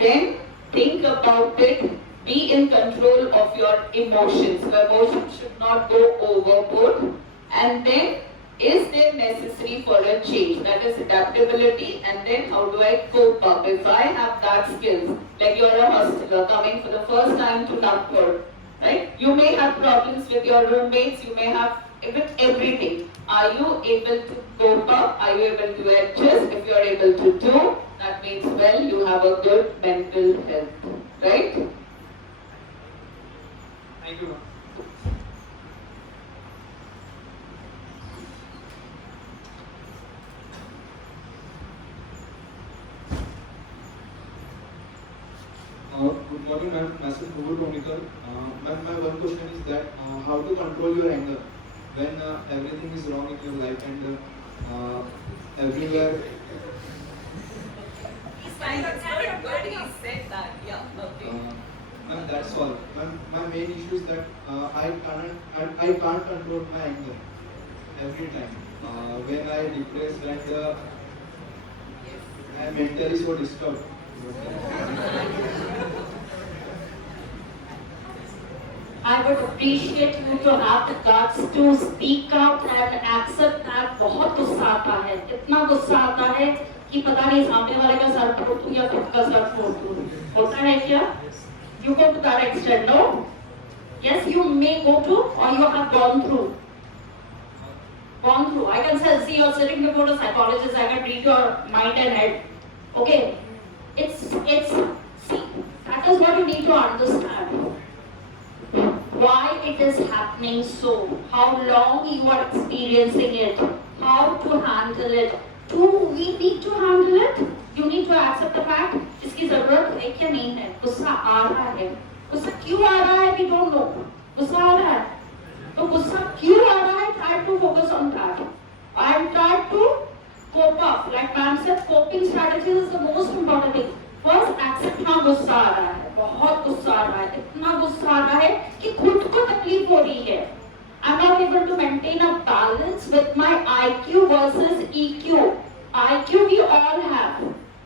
Then think about it. Be in control of your emotions. Your emotions should not go overboard. And then, is there necessary for a change? That is adaptability. And then, how do I cope up? If I have that skills, like you are a hosteler coming for the first time to Nagpur, right? You may have problems with your roommates. You may have with everything. Are you able to cope up? Are you able to adjust? If you are able to do, that means, well, you have a good mental health, right? Thank you, ma'am. Good morning, ma'am. Myself, Nubul Tonikar. Ma'am, my one question is that how to control your anger when everything is wrong in your life and everywhere. He's kind of good. He said that. Yeah. Okay. Ma'am, that's all. Ma'am, my main issue is that I can't control my anger every time. When I depressed and I am mentally so disturbed. I would appreciate you to have the guts to speak out and accept that बहुत गुस्सा आता है, इतना गुस्सा आता है कि पता नहीं सामने वाले का सर फोड़ दूं या खुद का सर फोड़ दूं, होता है क्या? You go to that extent, no? Yes, you may go to or you have gone through. I can say, see, you're sitting before a psychologist, I can read your mind and head. Okay, see, that is what you need to understand. Why it is happening so, how long you are experiencing it, how to handle it. We need to handle it. You need to accept the fact, इसकी ज़रूरत है क्या नहीं है, गुस्सा आ रहा है, गुस्सा क्यों आ रहा है, we don't know, गुस्सा आ रहा है, तो गुस्सा क्यों आ रहा है, try to focus on that, and try to cope up, like ma'am said, coping strategies is the most important thing. First, accept हाँ गुस्सा आ रहा है, बहुत गुस्सा आ रहा है, इतना गुस्सा आ रहा है कि खुद को तकलीफ हो रही है. I'm not able to maintain a balance with my IQ versus EQ. IQ we all have.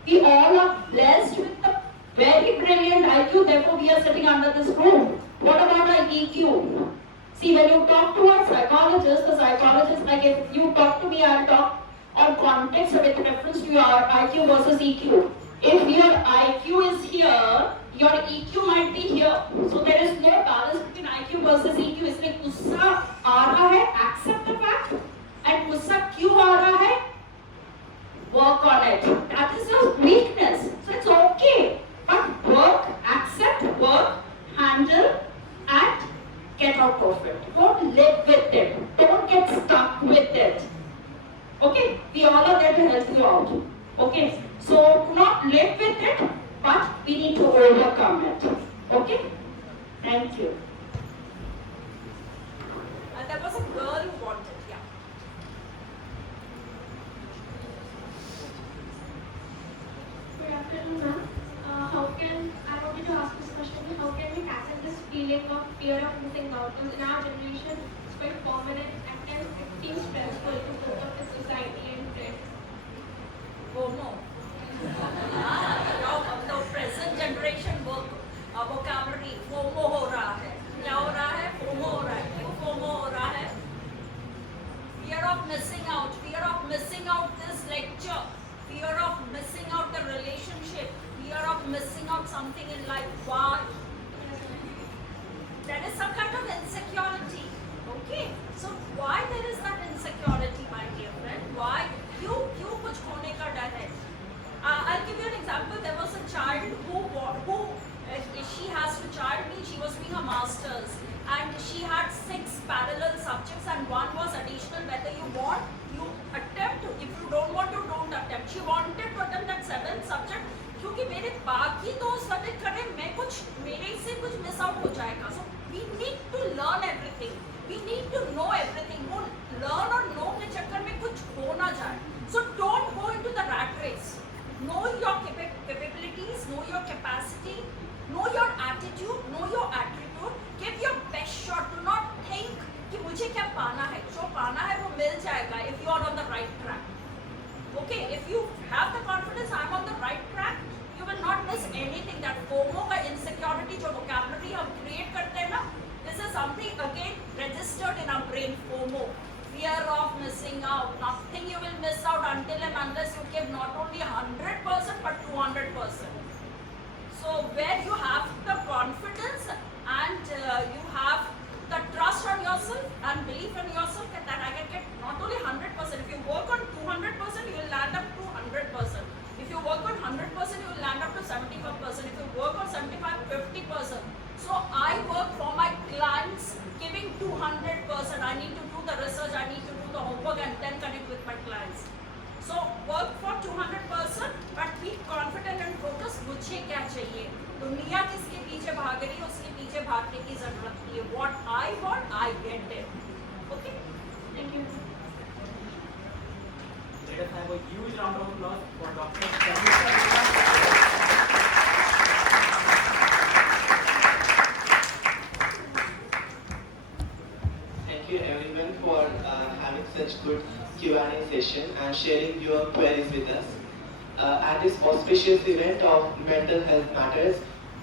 We all are blessed with a very brilliant IQ, therefore we are sitting under this roof. What about our EQ? See, when you talk to a psychologist, the psychologist, like if you talk to me, I'll talk on context with reference to your IQ versus EQ. If your IQ is here, your EQ might be here. So there is no balance between IQ versus EQ. इसलिए गुस्सा आ रहा है, accept the fact, and गुस्सा क्यों आ रहा है? Work on it. That is your weakness. So it's okay. But work, accept, work, handle, and get out of it. Don't live with it. Don't get stuck with it. Okay? We all are there to help you out. Okay? So do not live with it, but we need to overcome it. Okay? Thank you. And there was a girl who wanted, yeah. Good afternoon, ma'am. I wanted to ask this question, how can we tackle this feeling of fear of missing out? Because in our generation, it's quite common and at times it seems stressful to cope up with society and friends. FOMO. The present generation vocabulary FOMO हो रहा है. क्या हो रहा है? FOMO हो रहा है. क्यों FOMO हो रहा है? Fear of missing out this lecture, fear of missing out the relationship, fear of missing out something in life. Why? There is some kind of insecurity. Okay? So why there is that insecurity, my dear friend? Why? क्यों कुछ होने का डर है? I'll give you an example. There was a child who she has to child me. She was doing her masters and she had 6 parallel subjects and one was additional. Whether you want, you attempt. If you don't want to, don't attempt. She wanted to attempt that 7th subject क्योंकि मेरे बाकी 2 subject करें मेरे से कुछ miss out हो जाएगा. So we need to learn everything. We need to know everything. वो learn और know के चक्कर में कुछ हो ना जाए. So don't go into the rat race. Know your capabilities, know your capacity, know your attitude, know your attribute. Give your best shot. Do not think कि मुझे क्या पाना है. जो पाना है वो मिल जाएगा if you are on the right track. Okay, if you have the confidence I am on the right track, you will not miss anything. That FOMO का insecurity जो vocabulary हम create करते हैं ना, this is something again registered in our brain. FOMO, fear of missing out. Nothing you will miss out until and unless you give not only 100% but 200%. So where you have the confidence and you have the trust on yourself and belief in yourself that I can get not only 100%. If you work on 200%, you will land up to 100%. If you work on 100%, you will land up to 75%. If you work on 75, 50%. So I work for my clients giving 200%. I need to do the research, I need to do the homework and then connect with my clients. So work for 200% but be confident and focused. मुझे क्या चाहिए? दुनिया किसके पीछे भाग रही है उसके पीछे भागने की जरूरत नहीं है. What I want, I get it. Okay? Thank you. Let us have a huge round of applause for Dr. Sharmila. Thank you everyone for having such good Q&A session and sharing your queries with us. At this auspicious event of Mental Health Matters,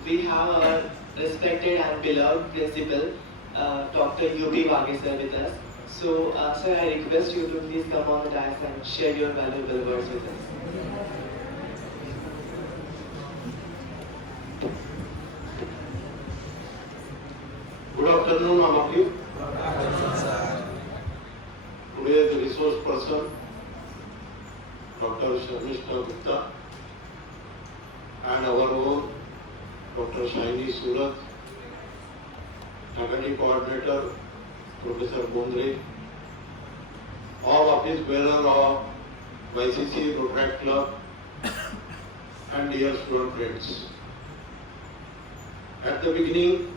we have our respected and beloved principal, Dr. U.P. Vagesar with us. So, sir, I request you to please come on the dais and share your valuable words with us. Good afternoon, all of you. Today, the resource person, Dr. Sharmila Gupta, and our own Dr. Shaini Surat, faculty coordinator, Professor Bondre, all office bearer of YCCE Rotaract Club, and dear student friends. At the beginning,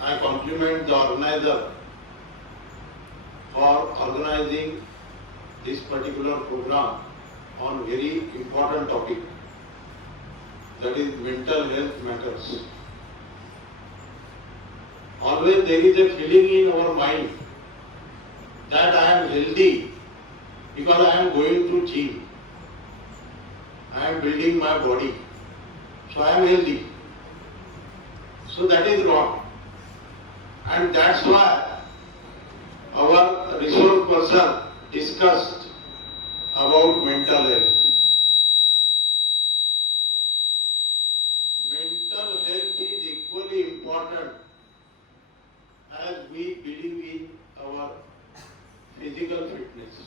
I compliment the organizer for organizing this particular program on very important topic, that is mental health matters. Always there is a feeling in our mind that I am healthy because I am going to gym. I am building my body, so I am healthy. So that is wrong. And that's why our resource person discussed about mental health. Mental health is equally important as we believe in our physical fitness.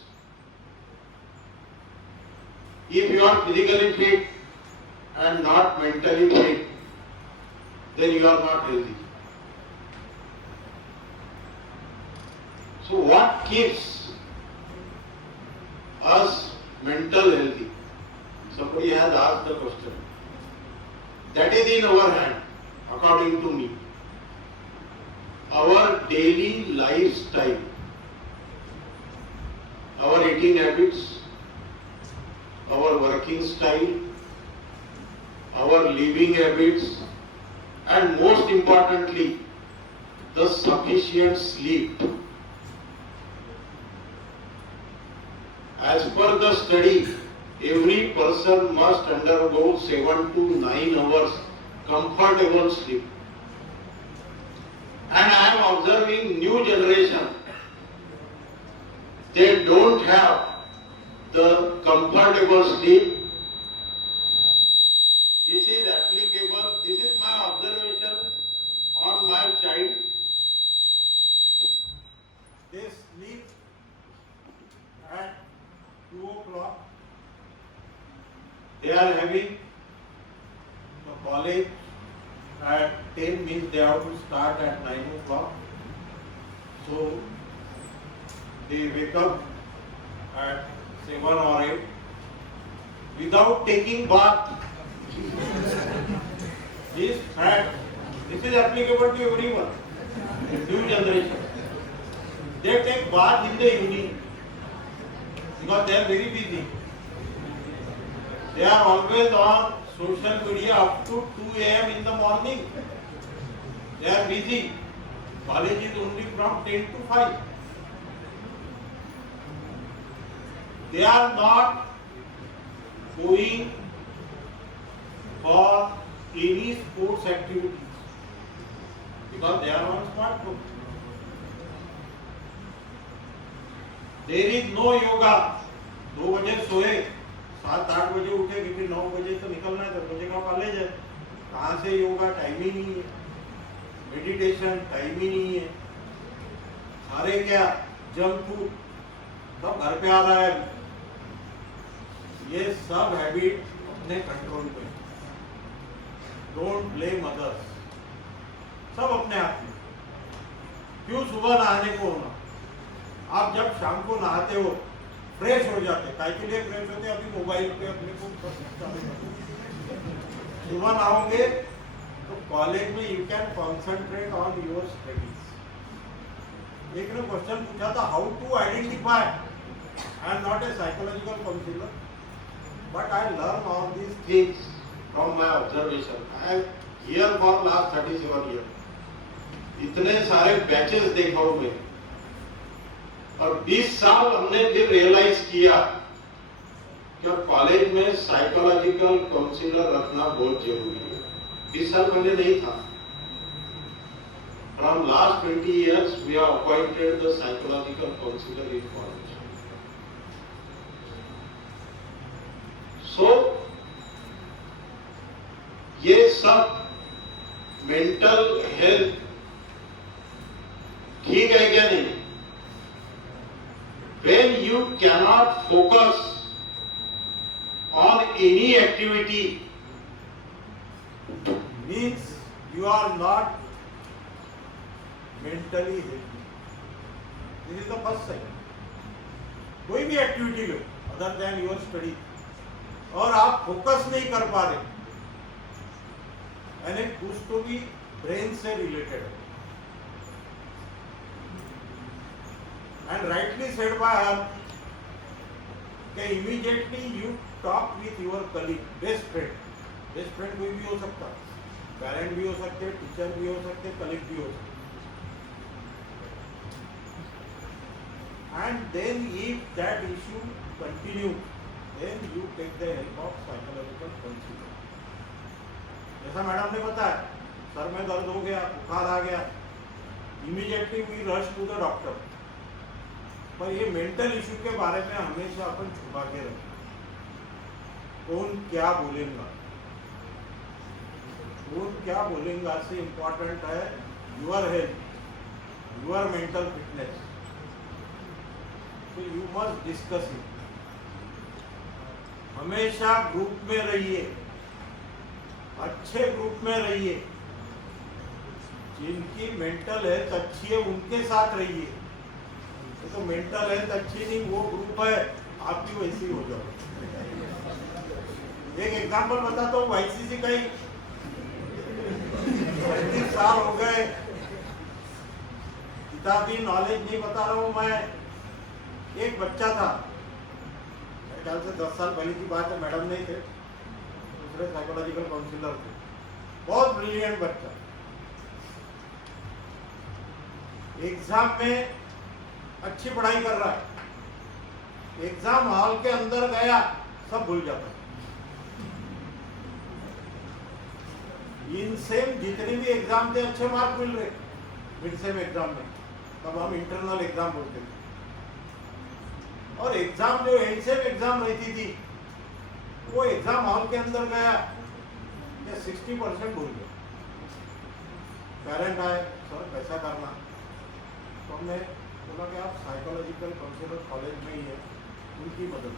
If you are physically fit and not mentally fit, then you are not healthy. So what keeps us mental healthy? Somebody has asked the question. That is in our hand, according to me. Our daily lifestyle, our eating habits, our working style, our living habits, and most importantly, the sufficient sleep. As per the study, every person must undergo 7 to 9 hours comfortable sleep. And I am observing new generation. They don't have the comfortable sleep. This is applicable, this is my observation on my child. They sleep at 2 o'clock. They are having the college at 10, means they have to start at 9 o'clock. So they wake up at 7 or 8 without taking bath. This fact, this is applicable to everyone, new generation. They take bath in the evening because they are very busy. They are always on social media up to 2 a.m. in the morning. They are busy. College is only from 10 to 5. They are not going for any sports activities because they are on smartphone. There is no yoga. 2 बजे सोए, 7-8 बजे उठे क्योंकि 9 बजे तो निकलना है, 10 बजे का कॉलेज है. कहाँ से योगा? टाइम ही नहीं है. मेडिटेशन टाइम ही नहीं है. सारे क्या जंक फूड सब घर पे आ रहा है. ये सब हैबिट अपने कंट्रोल पे. Don't blame others. सब अपने हाथ में. क्यों सुबह नहाने को होना? आप जब शाम को नहाते हो फ्रेश हो जाते. काय के लिए फ्रेश होते? अभी मोबाइल पे अपने को चालू करते. सुबह नहाओगे तो कॉलेज में you can concentrate on your studies. एक ने क्वेश्चन पूछा था, how to identify? I am not a psychological counsellor, but I learn all these things from my observation. I am here for last 37 years. इतने सारे batches देखा हूँ मैं, और 20 साल हमने फिर रियलाइज किया कि कॉलेज में साइकोलॉजिकल काउंसलर रखना बहुत जरूरी है. 20 साल पहले नहीं था. From last 20 years, we have appointed the psychological counselor in college. So, ये सब मेंटल हेल्थ ठीक है क्या नहीं? When you cannot focus on any activity, means you are not mentally healthy. This is the first sign. कोई भी activity low other than your study, और आप फोकस नहीं कर पा रहे, यानी कुछ तो भी ब्रेन से रिलेटेड है. And rightly said by her कि immediately you talk with your colleague, best friend. Best friend कोई भी हो सकता, पेरेंट भी हो सकते, टीचर भी हो सकते, कलीग भी हो सकते. And then if that issue continue, then you take the help of psychological counselor. जैसा मैडम ने बताया, सर में दर्द हो गया, बुखार आ गया, immediately we rush to the doctor. पर ये मेंटल इशू के बारे में हमेशा अपन छुपा के रखें. कौन क्या बोलेगा, कौन क्या बोलेगा से इम्पोर्टेंट है your health, your mental fitness. So you must discuss it. हमेशा ग्रुप में रहिए, अच्छे ग्रुप में रहिए. जिनकी मेंटल हेल्थ अच्छी है उनके साथ रहिए. तो मेंटल हेल्थ अच्छी नहीं, वो ग्रुप है, आप भी वैसे ही हो जाओ. एक एग्जांपल बताता हूँ, YCCE का ही 35 साल हो गए, किताबी नॉलेज नहीं बता रहा हूँ मैं. एक बच्चा था, मेरे ख्याल से 10 साल पहले की बात है, मैडम नहीं थे, दूसरे साइकोलॉजिकल काउंसलर थे. बहुत ब्रिलियंट बच्चा. एग्जाम में अच्छी पढ़ाई कर रहा है, एग्जाम हॉल के अंदर गया, सब भूल जाता है. इन सेम जितने भी एग्जाम थे अच्छे मार्क मिल रहे मिड सेम एग्जाम में, तब हम इंटरनल एग्जाम बोलते थे. और एग्जाम जो एंड सेम एग्जाम रहती थी, वो एग्जाम हॉल के अंदर गया, 60% भूल गया. पेरेंट आए, सर कैसा करना. तो हमने बोला कि आप साइकोलॉजिकल काउंसलर कॉलेज में ही है, उनकी मदद.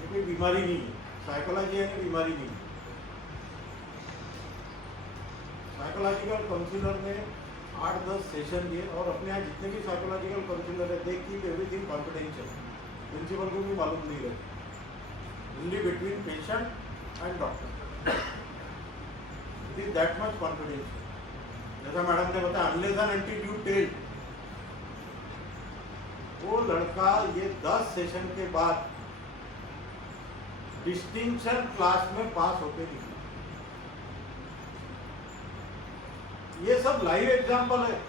ये कोई बीमारी नहीं है, साइकोलॉजी है कि बीमारी नहीं है. साइकोलॉजिकल काउंसलर ने 8-10 सेशन दिए, और अपने यहाँ जितने भी साइकोलॉजिकल काउंसलर है, they keep everything confidential. Principal को भी मालूम नहीं रहता, only between patient and doctor. It is that much confidential. जैसा मैडम ने बताया, unless and until you tell. वो लड़का ये 10 सेशन के बाद डिस्टिंक्शन क्लास में पास होके निकला. ये सब लाइव एग्जाम्पल है.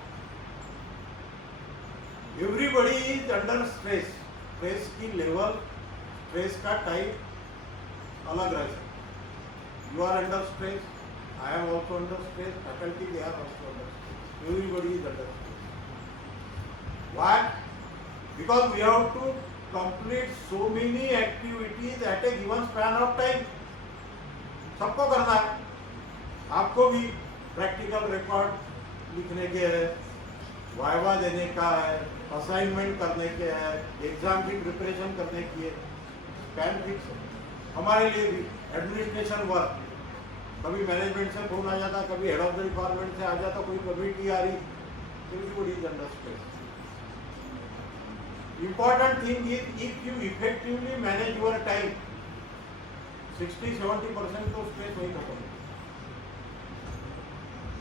Everybody is under stress. Stress की लेवल, स्ट्रेस का टाइप अलग रह सकता. You are under stress, I am also under stress, faculty they are also under stress. Everybody is under stress. Why? Because we have to complete so many activities at a given span of time. सबको करना है. आपको भी practical record लिखने के है, viva देने का है, असाइनमेंट करने के है, एग्जाम की प्रिपरेशन करने की है. स्पैन फिक्स है. हमारे लिए भी एडमिनिस्ट्रेशन वर्क, कभी मैनेजमेंट से फोन आ जाता, कभी हेड ऑफ द डिपार्टमेंट से आ जाता, कोई कमिटी आ रही. Everybody is under stress. Important thing is if you effectively manage your time, 60-70% तो स्ट्रेस वही खत्म है.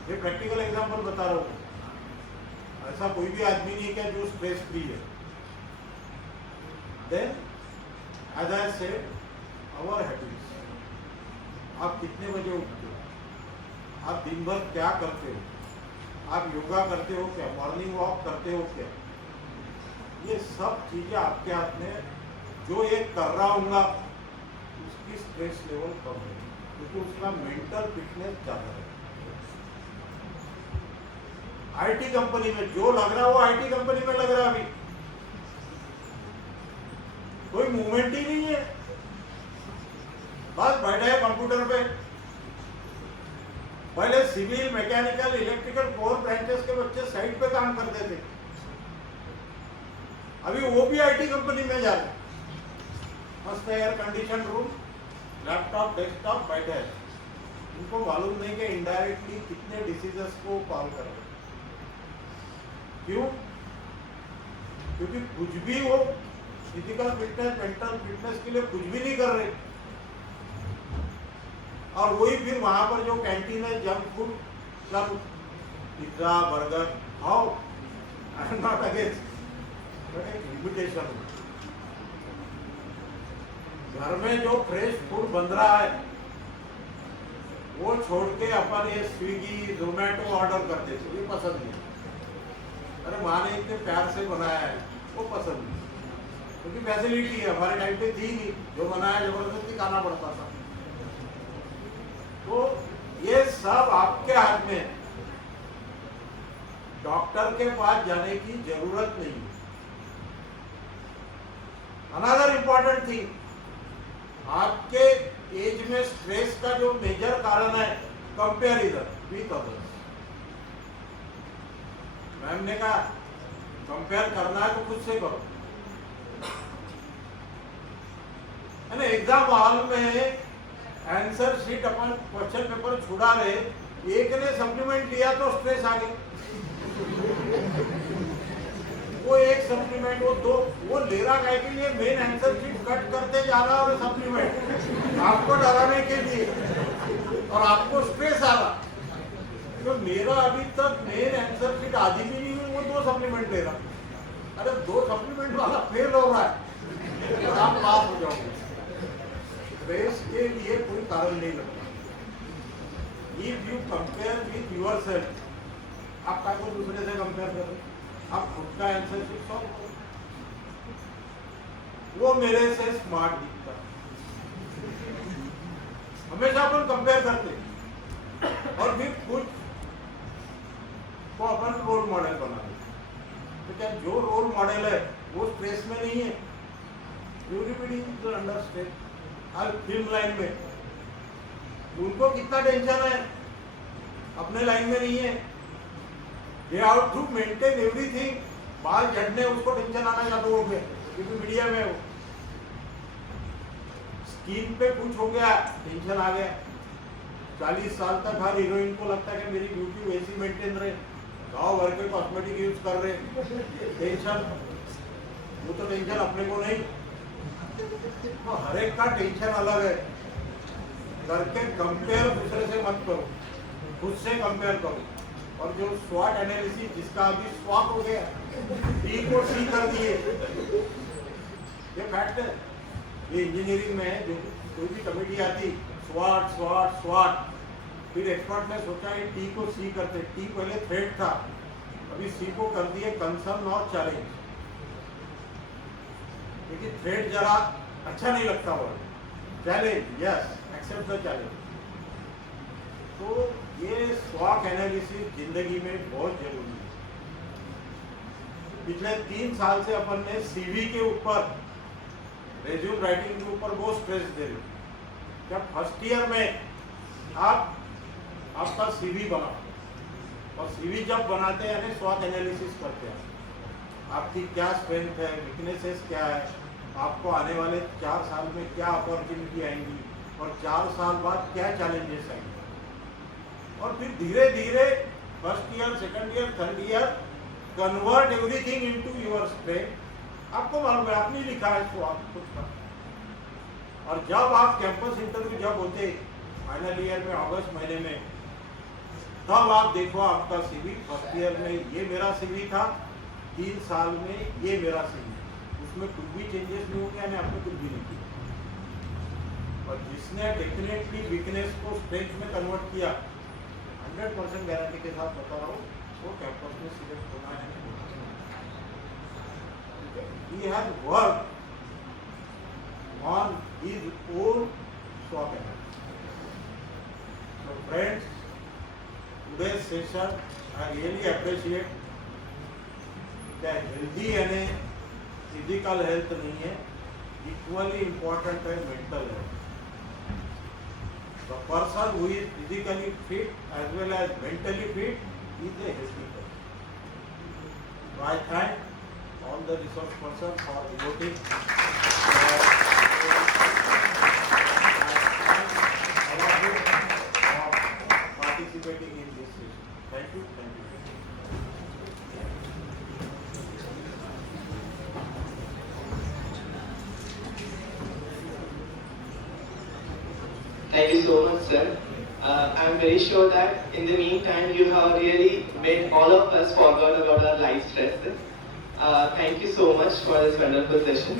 ये प्रैक्टिकल एग्जांपल बता रहा हूँ. ऐसा कोई भी आदमी नहीं है क्या जो स्ट्रेस फ्री है. Then as I said, our habits. आप कितने बजे उठते हो, आप दिन भर क्या करते हो, आप योगा करते हो क्या, मॉर्निंग वॉक करते हो क्या, ये सब चीजें आपके हाथ में. जो एक कर रहा होगा उसकी स्ट्रेस लेवल कम है, क्योंकि उसका मेंटल फिटनेस ज्यादा है. आईटी कंपनी में जो लग रहा है वो आईटी कंपनी में लग रहा है. अभी कोई मूवमेंट ही नहीं है, बस बैठे हैं कंप्यूटर पे. पहले civil, mechanical, electrical core branches के बच्चे साइट पे काम करते थे, अभी वो भी आईटी कंपनी में जा रहे. मस्त air condition room, laptop, desktop, बैठे हैं. उनको मालूम नहीं कि इनडायरेक्टली कितने डिसीजेस को कॉल कर रहे. क्यों? क्योंकि कुछ भी वो फिजिकल फिटनेस, मेंटल फिटनेस के लिए कुछ भी नहीं कर रहे. और वही फिर वहां पर जो कैंटीन है, जंक फूड, सब pizza, burger, how I am not against, limitation. घर में जो फ्रेश फूड बन रहा है वो छोड़ के अपन ये स्विगी, जोमेटो ऑर्डर करते थे, ये पसंद नहीं. अरे माँ ने इतने प्यार से बनाया है, वो पसंद नहीं. क्योंकि फैसिलिटी है, हमारे टाइम पे थी नहीं, जो बनाया जबरदस्ती खाना पड़ता था। तो ये सब आपके हाथ में है, डॉक्टर के पास जाने की जरूरत नहीं। अनदर इम्पोर्टेंट थिंग, आपके एज में स्ट्रेस का जो मेजर कारण है कंपेरिजन विथ अदर्स। मैम ने कहा कंपेयर करना है तो खुद से करो, है ना। एग्जाम हॉल में आंसर शीट अपन क्वेश्चन पेपर छुड़ा रहे, एक ने सप्लीमेंट लिया तो स्ट्रेस आ गई, वो एक सप्लीमेंट, वो दो, वो ले रहा है कि ये मेन आंसर शीट कट करते जा रहा और सप्लीमेंट आपको डराने के लिए, और आपको स्ट्रेस आ रहा। तो मेरा अभी तक मेन आंसर शीट आधी भी नहीं हुई, वो दो सप्लीमेंट ले रहा। अरे दो सप्लीमेंट वाला फेल हो रहा है और आप पास हो जाओगे। स्ट्रेस के लिए कोई कारण नहीं लगता। If you compare with your self, आप क्या को दूसरे से कंपेयर करो, आप खुद का आंसर शीट सॉल्व करो, वो मेरे से स्मार्ट दिखता। हमेशा अपन कंपेयर करते और फिर खुद को अपन रोल मॉडल बना लेते। तो क्या जो रोल मॉडल है वो स्ट्रेस में नहीं है? Everybody is under stress. आज फिल्म लाइन में उनको कितना टेंशन है, अपने लाइन में नहीं है। They have to maintain everything. बाल झड़ने उसको टेंशन आना चालू हो गया क्योंकि मीडिया में हो। स्किन पे कुछ हो गया, टेंशन आ गया। 40 साल तक हर हीरोइन को लगता है कि मेरी ब्यूटी वैसी मेंटेन रहे, गाँव भर के कॉस्मेटिक यूज कर रहे, टेंशन। वो तो टेंशन अपने को नहीं, तो हर एक का टेंशन अलग है। करके कंपेयर दूसरे से मत करो, खुद से कंपेयर करो। और जो स्वॉट एनालिसिस जिसका अभी स्वॉट हो गया, डी को सी कर दिए, ये फैक्ट है। ये इंजीनियरिंग में है, जो कोई भी कमेटी आती स्वॉट स्वॉट स्वॉट, फिर एक्सपर्ट ने सोचा कि टी को सी करते। टी पहले थ्रेट था, अभी सी को कर दिए कंसर्न और चैलेंज, क्योंकि थ्रेट जरा अच्छा नहीं लगता word. Challenge, yes, accept the challenge. तो ये स्वॉट एनालिसिस जिंदगी में बहुत जरूरी है। पिछले 3 साल से अपन ने सीवी के ऊपर, रेज्यूम राइटिंग के ऊपर बहुत स्ट्रेस दे रहे। जब फर्स्ट ईयर में आप आपका सीवी बना, और सीवी जब बनाते हैं यानी स्वॉट एनालिसिस करते हैं, आपकी क्या स्ट्रेंथ है, वीकनेसेस क्या है, आपको आने वाले 4 साल में क्या अपॉर्चुनिटी आएंगी और 4 साल बाद क्या चैलेंजेस आएंगे। और फिर धीरे धीरे first year, second year, third year convert everything into your strength. आपको मालूम है, आपने लिखा है इसको, आप खुद का। और जब आप कैंपस इंटरव्यू जब होते फाइनल ईयर में अगस्त महीने में, तब आप देखो आपका सीवी। फर्स्ट ईयर में ये मेरा सीवी था, 3 साल में ये मेरा सीवी, उसमें कुछ भी चेंजेस नहीं होंगे, यानी आपने कुछ भी नहीं किया। और जिसने डेफिनेटली वीकनेस को स्ट्रेंथ में कन्वर्ट किया, 100% गारंटी के साथ बता रहा हूँ, वो कैंपस में सिलेक्ट होना है। He has worked on his own SWOT analysis. So friends, today's session I really appreciate that healthy यानी physical health नहीं है, equally important है mental health. The person who is physically fit as well as mentally fit is a healthy person. So I thank all the resource persons for devoting all of you for participating in this session. Thank you. Thank you. Thank you so much, sir. I'm very sure that in the meantime you have really made all of us forget about our life stresses. Thank you so much for this wonderful session.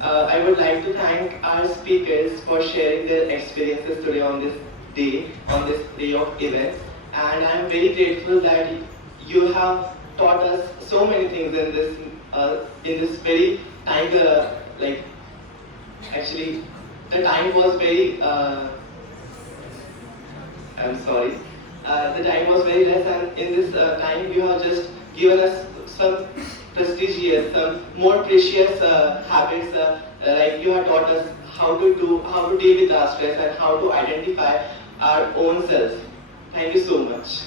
I would like to thank our speakers for sharing their experiences today on this day of events. And I'm very grateful that you have taught us so many things in this very time, actually, the time was very, I'm sorry, the time was very less, and in this time you have just given us some prestigious, some more precious habits, like you have taught us how to deal with our stress and how to identify our own self. Thank you so much.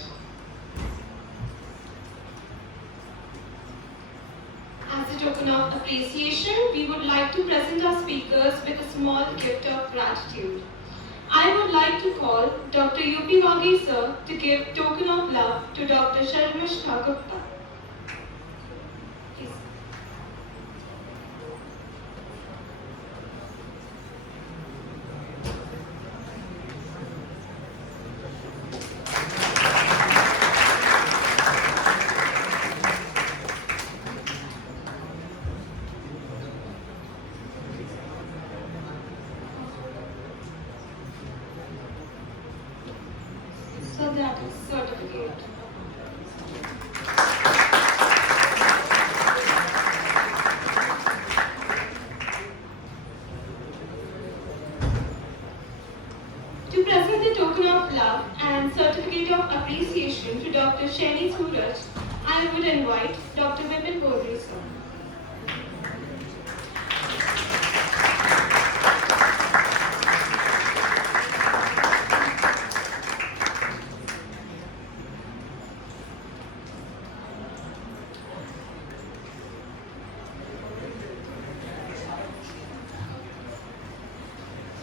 As a token of appreciation, we would like to present our speakers with a small gift of gratitude. I would like to call Dr. U.P. Wagi sir to give token of love to Dr. Sharmishta Gupta. Please. So that is certificate. To present the token of love and certificate of appreciation to Dr. Sheni Suraj, I would invite Dr. Vipin Kodri sir.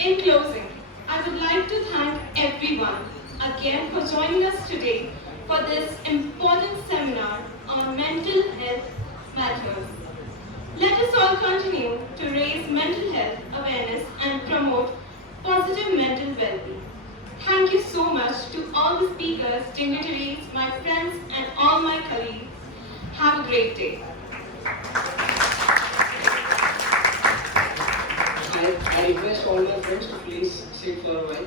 In closing, I would like to thank everyone again for joining us today for this important seminar on mental health matters. Let us all continue to raise mental health awareness and promote positive mental well-being. Thank you so much to all the speakers, dignitaries, my friends, and all my colleagues. Have a great day. I request all my friends to please sit for a while.